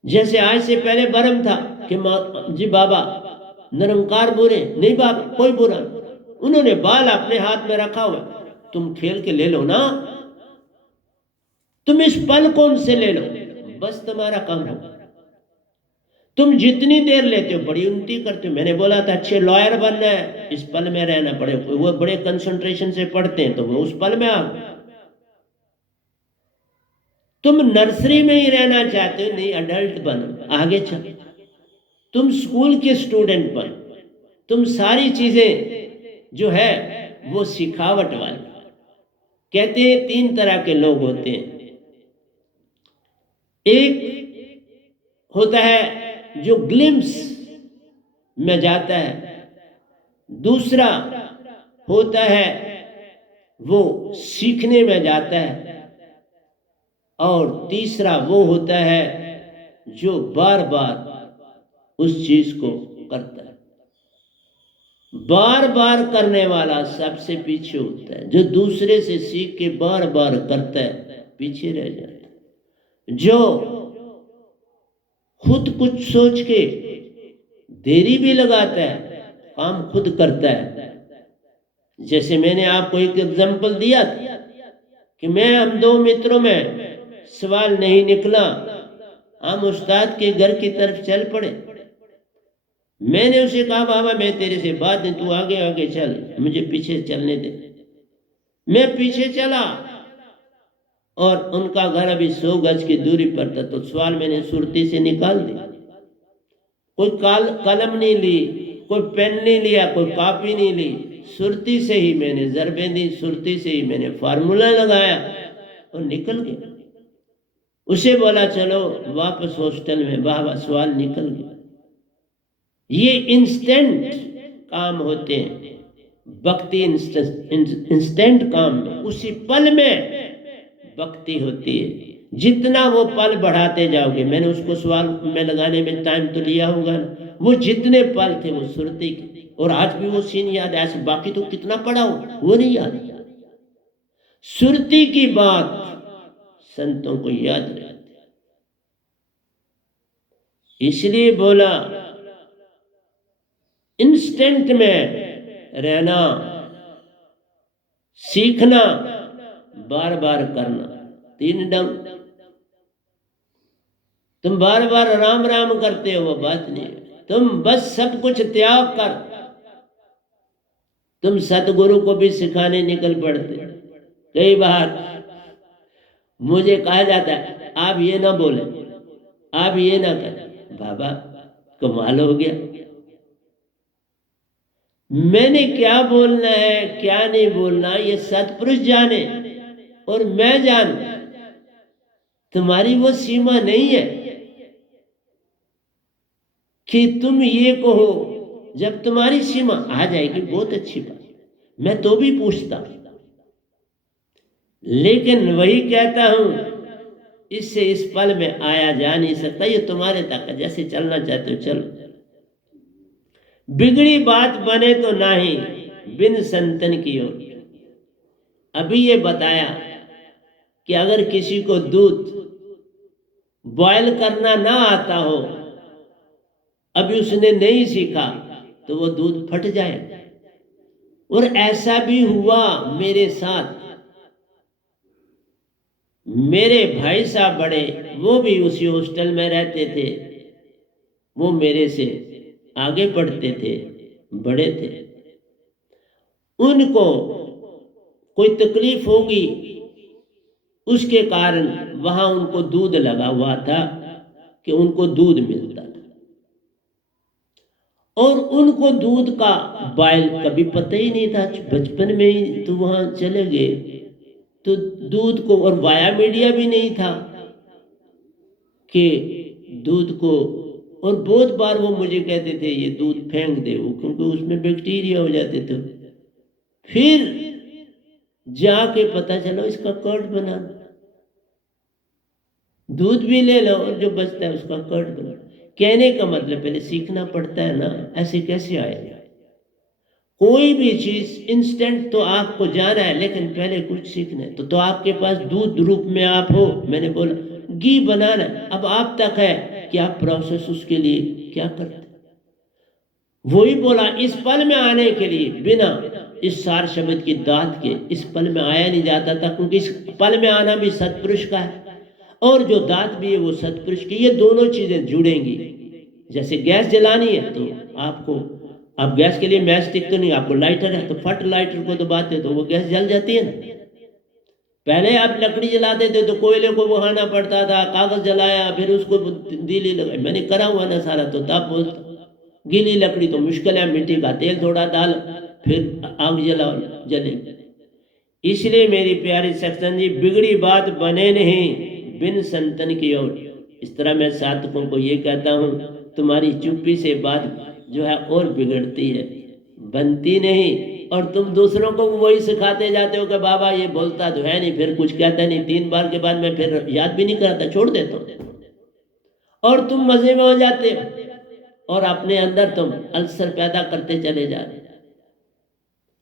जैसे आज से पहले बर्म था कि जी बाबा निरंकार बुरे नहीं, बाबा कोई बुरा, उन्होंने बाल अपने हाथ में रखा हुआ, तुम खेल के ले लो ना, तुम इस पल को उनसे ले लो, बस तुम्हारा काम हो। तुम जितनी देर लेते हो बड़ी उन्नति करते हो। मैंने बोला था अच्छे लॉयर बनना है, इस पल में रहना पड़े। वो बड़े कंसंट्रेशन से पढ़ते हैं तो वो उस पल में आ। तुम नर्सरी में ही रहना चाहते हो, नहीं अडल्ट बनो, आगे चलो। तुम स्कूल के स्टूडेंट बनो। तुम सारी चीजें जो है वो सिखावट वाली। कहते हैं 3 तरह के लोग होते हैं। एक होता है जो ग्लिम्स में जाता है, दूसरा होता है वो सीखने में जाता है, और तीसरा वो होता है जो बार बार उस चीज को करता है। बार बार करने वाला सबसे पीछे होता है। जो दूसरे से सीख के बार बार करता है पीछे रह जाता है। जो खुद कुछ सोच के देरी भी लगाता है, काम खुद करता है। जैसे मैंने आपको एक एग्जांपल दिया कि हम 2 मित्रों में सवाल नहीं निकला, हम उस्ताद के घर की तरफ चल पड़े। मैंने उसे कहा बाबा मैं तेरे से बात नहीं, तू आगे आगे चल, मुझे पीछे चलने दे। मैं पीछे चला और उनका घर अभी 100 गज की दूरी पर था। तो सवाल मैंने सुर्ती से निकाल दी। कोई कलम नहीं ली, कोई पेन नहीं लिया, कोई कॉपी नहीं ली, सुर्ती से ही मैंने ज़रबें दी, सुर्ती से ही मैंने फार्मूला लगाया और निकल गया। उसे बोला चलो वापस हॉस्टल में, वाह सवाल निकल गया। ये इंस्टेंट काम होते हैं, भक्ति इंस्टेंट काम में, उसी पल में भक्ति होती है। जितना वो पल बढ़ाते जाओगे, मैंने उसको सवाल में लगाने में टाइम तो लिया होगा ना, वो जितने पल थे वो सुरती के, और आज भी वो सीन याद है। ऐसे बाकी तो कितना पढ़ा हो वो नहीं याद। सुरती की बात संतों को याद रहती। इसलिए बोला इंस्टेंट में रहना, सीखना, बार बार करना। 3 डंग। तुम बार बार राम राम करते हो वो बात नहीं है। तुम बस सब कुछ त्याग कर, तुम सतगुरु को भी सिखाने निकल पड़ते। कई बार मुझे कहा जाता है आप ये ना बोले, आप ये ना करें। बाबा कमाल हो गया, मैंने क्या बोलना है क्या नहीं बोलना ये सतपुरुष जाने और मैं जान। तुम्हारी वो सीमा नहीं है कि तुम ये कहो। जब तुम्हारी सीमा आ जाएगी बहुत अच्छी बात, मैं तो भी पूछता, लेकिन वही कहता हूं इससे इस पल में आया जा नहीं सकता। ये तुम्हारे तक है, जैसे चलना चाहते हो चलो। बिगड़ी बात बने तो नहीं बिन संतन की ओर। अभी ये बताया कि अगर किसी को दूध बॉयल करना ना आता हो, अभी उसने नहीं सीखा, तो वो दूध फट जाए। और ऐसा भी हुआ मेरे साथ। मेरे भाई साहब बड़े, वो भी उसी हॉस्टल में रहते थे, वो मेरे से आगे पढ़ते थे, बड़े थे। उनको कोई तकलीफ होगी, उसके कारण वहां उनको दूध लगा हुआ था कि उनको दूध मिलता था, और उनको दूध का बॉयल कभी पता ही नहीं था। बचपन में ही तो वहां चले गए, तो दूध को, और वाया मीडिया भी नहीं था कि दूध को। और बहुत बार वो मुझे कहते थे ये दूध फेंक दे, वो क्योंकि उसमें बैक्टीरिया हो जाते थे। फिर जाके पता चला इसका कर्ड बना, दूध भी ले लो और जो बचता है उसका कर्ड बना। कहने का मतलब पहले सीखना पड़ता है ना, ऐसे कैसे आएगा। कोई भी चीज इंस्टेंट तो आपको जाना है, लेकिन पहले कुछ सीखना है। तो आपके पास दूध रूप में आप हो, मैंने बोला घी बनाना है, अब आप तक है कि आप प्रोसेस उसके लिए क्या करते। वही बोला इस पल में आने के लिए बिना इस सार शब्द की दात के इस पल में आया नहीं जाता था, क्योंकि इस पल में आना भी सतपुरुष का है और जो दात भी है वो सतपुरुष की। ये दोनों चीजें जुड़ेंगी। जैसे गैस जलानी है तो आपको, आप गैस के लिए मैच स्टिक तो नहीं, आपको लाइटर है तो फट लाइटर को दबाते तो वो गैस जल जाती है ना। पहले आप लकड़ी जलाते थे तो कोयले को बहाना पड़ता था, कागज जलाया फिर उसको दिली लगाई, मैंने करा हुआ ना सारा। तो तब बोलता गीली लकड़ी तो मुश्किल है, मिट्टी का तेल थोड़ा डाल फिर आग जलाओ, जलेगी। इसलिए मेरी प्यारी सत्संग जी, बिगड़ी बात बने नहीं बिन संतन की ओर। इस तरह मैं साधकों को ये कहता हूँ, तुम्हारी चुप्पी से बात जो है और बिगड़ती है, बनती नहीं। और तुम दूसरों को वही सिखाते जाते हो कि बाबा ये बोलता तो है नहीं, फिर कुछ कहता नहीं, 3 बार के बाद मैं फिर याद भी नहीं कराता, छोड़ देता हूँ। और तुम मजे में हो जाते हो और अपने अंदर तुम अल्सर पैदा करते चले जा रहे।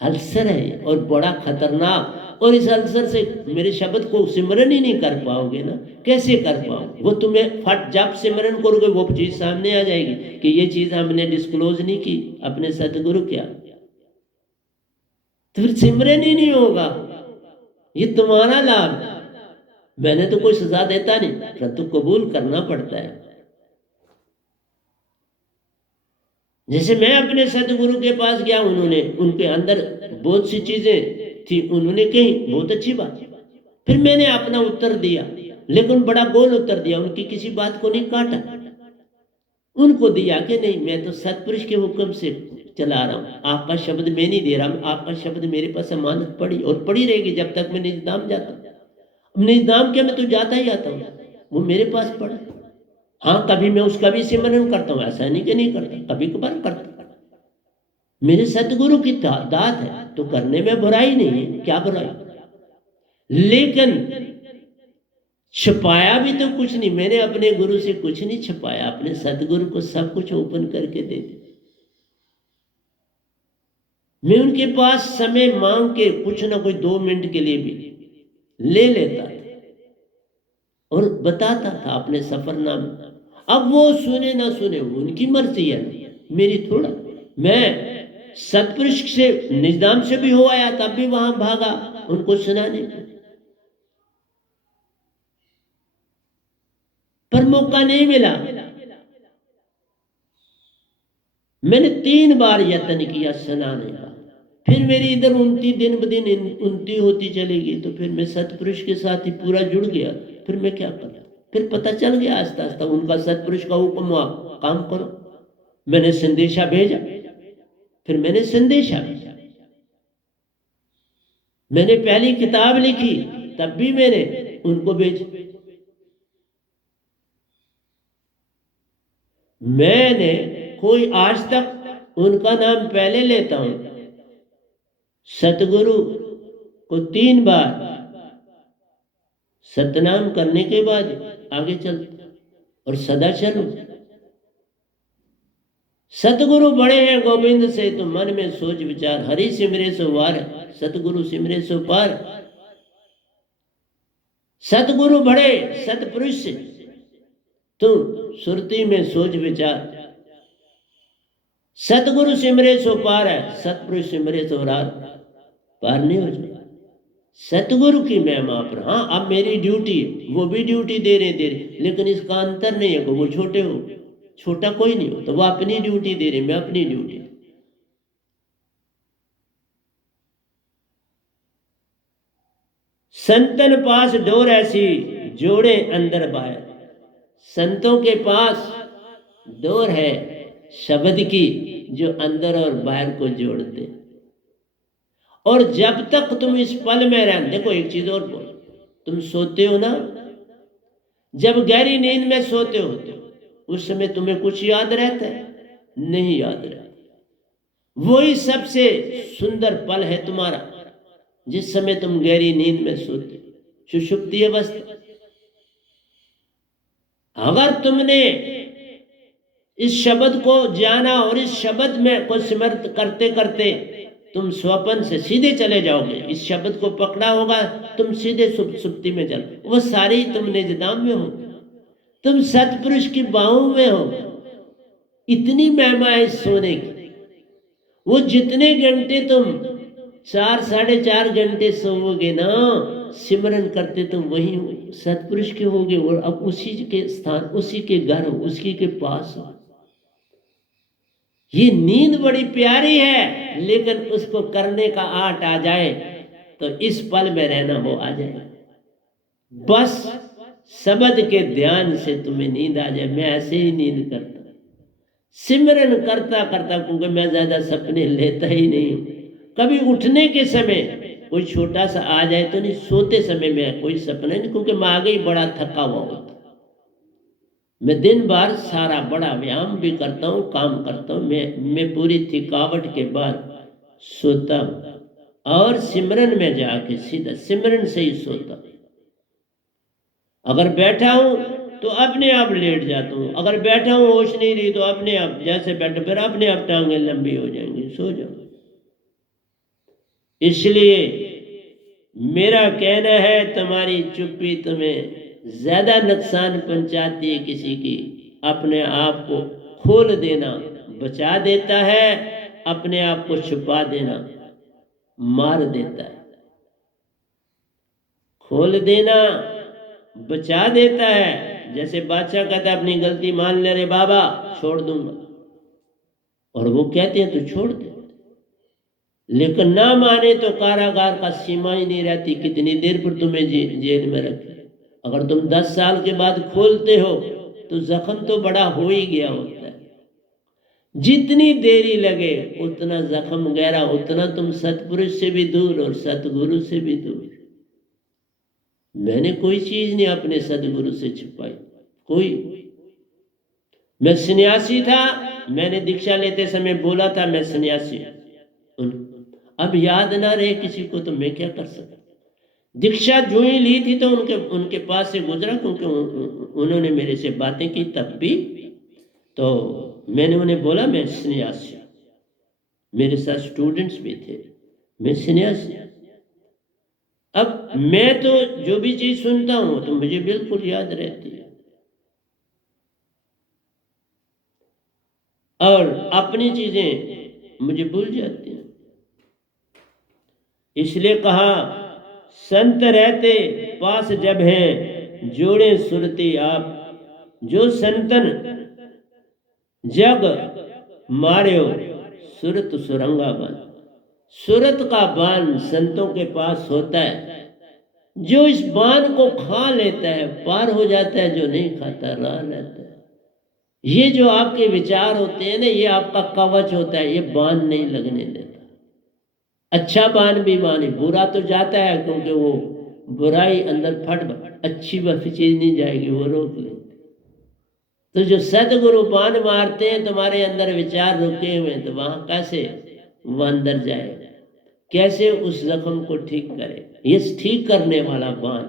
अल्सर है और बड़ा खतरनाक। और इस अल्सर से मेरे शब्द को सिमरन ही नहीं कर पाओगे ना, कैसे कर पाओगे? वो तुम्हें फट जब सिमरन करोगे वो चीज सामने आ जाएगी कि ये चीज हमने डिस्क्लोज नहीं की अपने सतगुरु क्या, तो फिर सिमरन ही नहीं होगा। ये तुम्हारा लाभ, मैंने तो कोई सजा देता नहीं, परंतु कबूल करना पड़ता है। जैसे मैं अपने सतगुरु के पास गया, उन्होंने उनके अंदर बहुत सी चीजें थी, उन्होंने कही बहुत अच्छी बात, फिर मैंने अपना उत्तर दिया, लेकिन बड़ा गोल उत्तर दिया, उनकी किसी बात को नहीं काटा, उनको दिया कि नहीं मैं तो सतपुरुष के हुक्म से चला रहा हूँ, आपका शब्द मैं नहीं दे रहा हूँ, आपका शब्द मेरे पास अमानत पड़ी और पड़ी रहेगी जब तक मैं निजधाम जाता हूँ। निजधाम क्या, मैं तो जाता ही आता हूँ, वो मेरे पास पड़ा। हाँ कभी मैं उसका भी सिमरन करता हूँ, ऐसा नहीं कि नहीं करता, कभी कभार करता। मेरे सतगुरु की दात है तो करने में बुराई नहीं है, क्या बुराई। लेकिन छिपाया भी तो कुछ नहीं, मैंने अपने गुरु से कुछ नहीं छिपाया, अपने सतगुरु को सब कुछ ओपन करके दे दिया। मैं उनके पास समय मांग के कुछ ना कोई 2 मिनट के लिए भी ले लेता था और बताता था अपने सफरनामे। अब वो सुने ना सुने उनकी मर्जी है, मेरी थोड़ा। मैं सतपुरुष से निजधाम से भी हो आया, तब भी वहां भागा उनको सुनाने, पर मौका नहीं मिला। मैंने 3 बार यत्न किया सुनाने का, फिर मेरी इधर उन्नति दिन ब दिन उन्नति होती चलेगी, तो फिर मैं सतपुरुष के साथ ही पूरा जुड़ गया। फिर मैं क्या करूं, फिर पता चल गया आस्ता आस्ता उनका सतपुरुष का हुक्म हुआ काम करो। मैंने संदेशा भेजा, फिर मैंने संदेशा भेजा। मैंने पहली किताब लिखी तब भी मैंने उनको भेजा। मैंने कोई आज तक उनका नाम पहले लेता हूं, सतगुरु को 3 बार सतनाम करने के बाद आगे चलता और सदा चलूं। सतगुरु बड़े हैं गोविंद से तो मन में सोच विचार, हरि सिमरे सो वार, सतगुरु सिमरे सो पार। सतगुरु बड़े सतपुरुष से तुम सुरती में सोच विचार, सतगुरु सिमरे सो पार है, सतपुरुष सिमरे सो रार, पार नहीं हो जाए। सतगुरु की महिमा पर, हाँ अब मेरी ड्यूटी है, वो भी ड्यूटी दे रहे, लेकिन इसका अंतर नहीं है कि वो छोटे हो, छोटा कोई नहीं हो, तो वो अपनी ड्यूटी दे रहे, मैं अपनी ड्यूटी। संतन पास डोर ऐसी जोड़े अंदर बाहर, संतों के पास डोर है शब्द की जो अंदर और बाहर को जोड़ते। और जब तक तुम इस पल में रह, देखो एक चीज और बोल, तुम सोते हो ना, जब गहरी नींद में सोते हो उस समय तुम्हें कुछ याद रहता है? नहीं याद रहता। वही सबसे सुंदर पल है तुम्हारा, जिस समय तुम गहरी नींद में सोते, सुषुप्ति अवस्था। अगर तुमने इस शब्द को जाना और इस शब्द में को सिमरन करते करते तुम स्वप्न से सीधे चले जाओगे। इस शब्द को पकड़ा होगा, तुम सीधे सुप्ति में चलो। वो सारी तुम निजदाम में हो, तुम सतपुरुष की बाहों में हो। इतनी महिमा है इस सोने की। वो जितने घंटे तुम 4 साढ़े 4 घंटे सोओगे ना, सिमरन करते तुम वही सतपुरुष के होगे। और अब उसी के स्थान, उसी के घर हो, उसी के पास हो। ये नींद बड़ी प्यारी है, लेकिन उसको करने का आट आ जाए तो इस पल में रहना वो आ जाए। बस शब्द के ध्यान से तुम्हें नींद आ जाए। मैं ऐसे ही नींद करता, सिमरन करता करता, क्योंकि मैं ज्यादा सपने लेता ही नहीं हूं। कभी उठने के समय कोई छोटा सा आ जाए तो नहीं, सोते समय में कोई सपना नहीं, क्योंकि मैं आगे ही बड़ा थका हुआ होता। मैं दिन भर सारा बड़ा व्यायाम भी करता हूँ, काम करता हूँ। मैं पूरी थकावट के बाद सोता हूँ और सिमरन में जाके सीधा सिमरन से ही सोता हूँ। अगर बैठा हूँ तो अपने आप लेट जाता हूँ। अगर बैठा हूँ होश नहीं रही तो अपने आप जैसे बैठे, फिर अपने आप टांगें लंबी हो जाएंगी, सो जाओ। इसलिए मेरा कहना है, तुम्हारी चुप्पी तुम्हें ज्यादा नुकसान पहुंचाती है किसी की। अपने आप को खोल देना बचा देता है, अपने आप को छुपा देना मार देता है। खोल देना बचा देता है। जैसे बादशाह कहता है अपनी गलती मान ले रे बाबा, छोड़ दूंगा, और वो कहते हैं तो छोड़ दे। लेकिन ना माने तो कारागार का सीमा ही नहीं रहती, कितनी देर पर तुम्हें जेल में रखे। अगर तुम 10 साल के बाद खोलते हो तो जख्म तो बड़ा हो ही गया होता है। जितनी देरी लगे उतना जख्म गहरा, उतना तुम सतपुरुष से भी दूर और सतगुरु से भी दूर। मैंने कोई चीज नहीं अपने सतगुरु से छुपाई, कोई। मैं सन्यासी था, मैंने दीक्षा लेते समय बोला था मैं सन्यासी हूं। अब याद ना रहे किसी को तो मैं क्या कर सकता। दीक्षा जो ही ली थी तो उनके पास से गुजरा, क्योंकि उन्होंने मेरे से बातें की तब भी। तो मैंने उन्हें बोला मैं सन्यासी, मेरे साथ स्टूडेंट्स भी थे, मैं सन्यासी। अब मैं तो जो भी चीज सुनता हूं तो मुझे बिल्कुल याद रहती है, और अपनी चीजें मुझे भूल जाती हैं। इसलिए कहा संत रहते पास जब हैं जोड़े सुरती आप। जो संतन जग मार्यो सुरत सुरंगा बान। सुरत का बान संतों के पास होता है। जो इस बान को खा लेता है पार हो जाता है, जो नहीं खाता रह रहता है। ये जो आपके विचार होते हैं ना, ये आपका कवच होता है, ये बान नहीं लगने देता। अच्छा बान भी बान है, बुरा तो जाता है, क्योंकि वो बुराई अंदर फट, अच्छी वह चीज नहीं जाएगी, वो रोक लेते। तो जो सदगुरु बाण मारते हैं तुम्हारे अंदर विचार रुके हुए, तो वहां कैसे वो अंदर जाए, कैसे उस जख्म को ठीक करे। ये ठीक करने वाला बाण,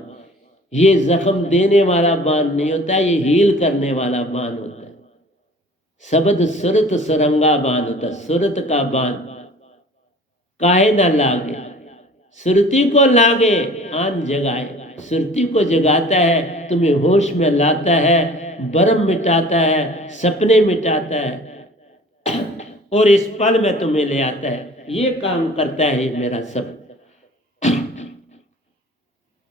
ये जख्म देने वाला बाण नहीं होता, ये हील करने वाला बाण होता है। शब्द सुरत सुरंगा बाण होता है। सुरत का बाण काहे ना लागे, सुरती को लागे आन जगाए। सुरती को जगाता है, तुम्हें होश में लाता है, भरम मिटाता है, सपने मिटाता है, और इस पल में तुम्हें ले आता है। ये काम करता है मेरा शब्द।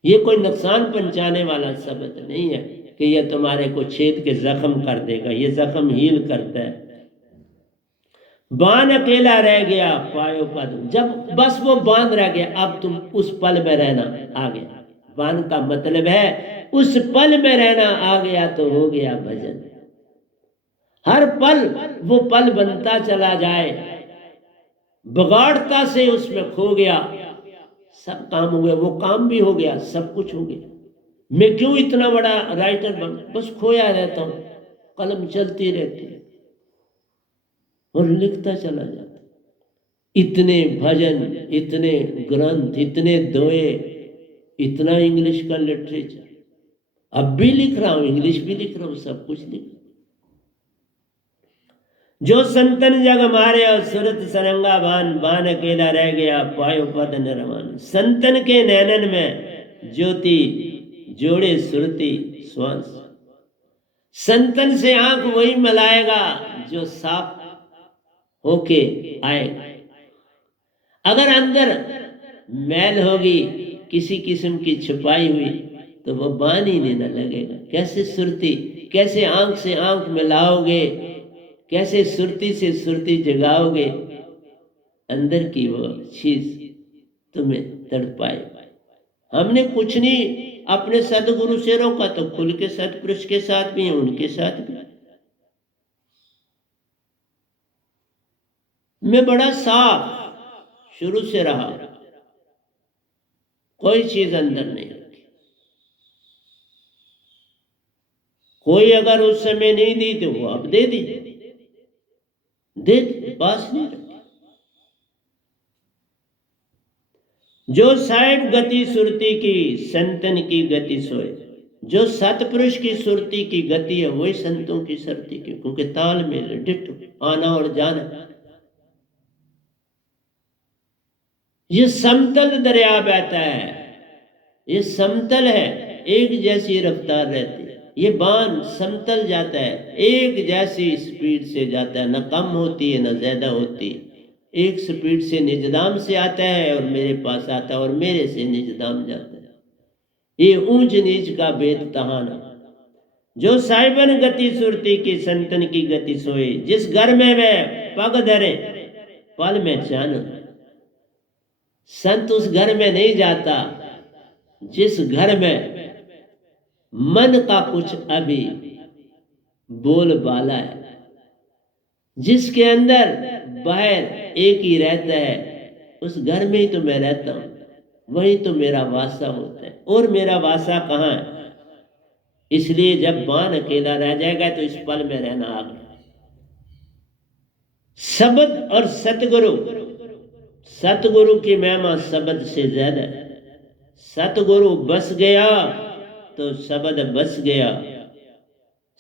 ये कोई नुकसान पहुंचाने वाला शब्द नहीं है कि ये तुम्हारे को छेद के जख्म कर देगा। ये जख्म हील करता है। बाण अकेला रह गया पायो पद, जब बस वो बांध रह गया, अब तुम उस पल में रहना आ गया। बाण का मतलब है उस पल में रहना आ गया तो हो गया भजन। हर पल वो पल बनता चला जाए, बगाड़ता से उसमें खो गया, सब काम हो गया। वो काम भी हो गया, सब कुछ हो गया। मैं क्यों इतना बड़ा राइटर बन, बस खोया रहता हूं, कलम चलती रहती है और लिखता चला जाता। इतने भजन, इतने ग्रंथ, इतने दोए, इतना इंग्लिश का लिटरेचर, अब भी लिख रहा हूं, इंग्लिश भी लिख रहा हूं, सब कुछ लिख। जो संतन जग मारे और सुरत सरंगा बान, बान अकेला रह गया पायो पद नरमान। संतन के नैनन में ज्योति जोड़े सुरती श्वास। संतन से आंख वही मिलाएगा जो साफ होके आएगा। अगर अंदर मैल होगी किसी किस्म की छुपाई हुई तो वो बान ही नहीं न लगेगा। कैसे सुरती, कैसे आंख से आंख मिलाओगे, कैसे सुरती से सुरती जगाओगे, अंदर की वो चीज तुम्हें तड़पाए। हमने कुछ नहीं अपने सदगुरु से रोका तो खुल के सतपुरुष के साथ भी, उनके साथ भी मैं बड़ा साफ शुरू से रहा, कोई चीज अंदर नहीं रखी। कोई अगर उस समय नहीं दी तो वो अब दे दी, दे पास नहीं रखी। जो साहिब गति सुरती की संतन की गति सोए। जो सतपुरुष की सुरती की गति है वही संतों की सुरती की, क्योंकि तालमेल डिट आना और जाना। ये समतल दरिया बहता है, ये समतल है, एक जैसी रफ्तार रहती है। ये बांध समतल जाता है, एक जैसी स्पीड से जाता है, न कम होती है न ज्यादा होती है। एक स्पीड से निजदाम से आता है और मेरे पास आता है, और मेरे से निजदाम जाता है। ये ऊंच नीच का भेद तहाना। जो साहिबन गति सुरती की संतन की गति सोए। जिस घर में वह पग धरे पल में चान। संत उस घर में नहीं जाता जिस घर में मन का कुछ अभी बोल बाला है, जिसके अंदर बाहर एक ही रहता है। उस घर में ही तो मैं रहता हूं, वही तो मेरा वासा होता है। और मेरा वासा कहाँ है? इसलिए जब बान अकेला रह जाएगा तो इस पल में रहना आ गया। शब्द और सतगुरु, सतगुरु की महिमा शब्द से ज्यादा है। सतगुरु बस गया तो शब्द बस गया।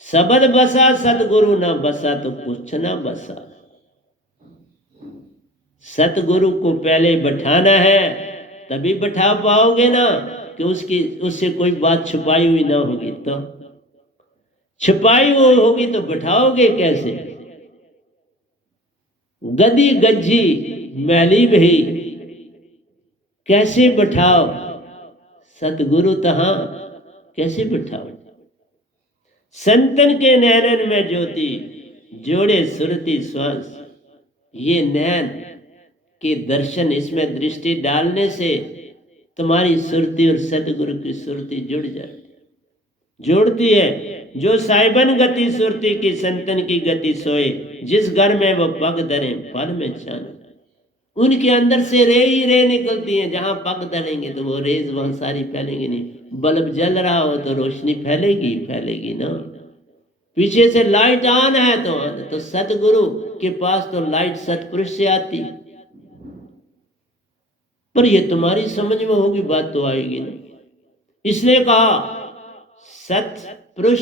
शब्द बसा सतगुरु ना बसा तो कुछ ना बसा। सतगुरु को पहले बैठाना है, तभी बैठा पाओगे ना कि उससे कोई बात छुपाई हुई ना होगी। तो छुपाई हुई होगी तो बैठाओगे कैसे? गदी गज्जी मैली भी कैसे बैठाओ? सतगुरु तहां कैसे बैठाओ? संतन के नैनन में ज्योति जोड़े सुरती श्वास। ये नैन के दर्शन, इसमें दृष्टि डालने से तुम्हारी सुरती और सतगुरु की सुरती जुड़ जाती, जोड़ती है। जो साहिबन गति सुरती की संतन की गति सोए। जिस घर में वो पग धरे पल में चान। उनके अंदर से रे ही रे निकलती है। जहां पग धरेंगे तो वो रेज वहां सारी फैलेंगी नहीं। बल्ब जल रहा हो तो रोशनी फैलेगी, फैलेगी ना। पीछे से लाइट ऑन है तो ऑन। तो सतगुरु के पास तो लाइट सतपुरुष से आती, पर ये तुम्हारी समझ में होगी बात तो आएगी नहीं। इसलिए कहा सतपुरुष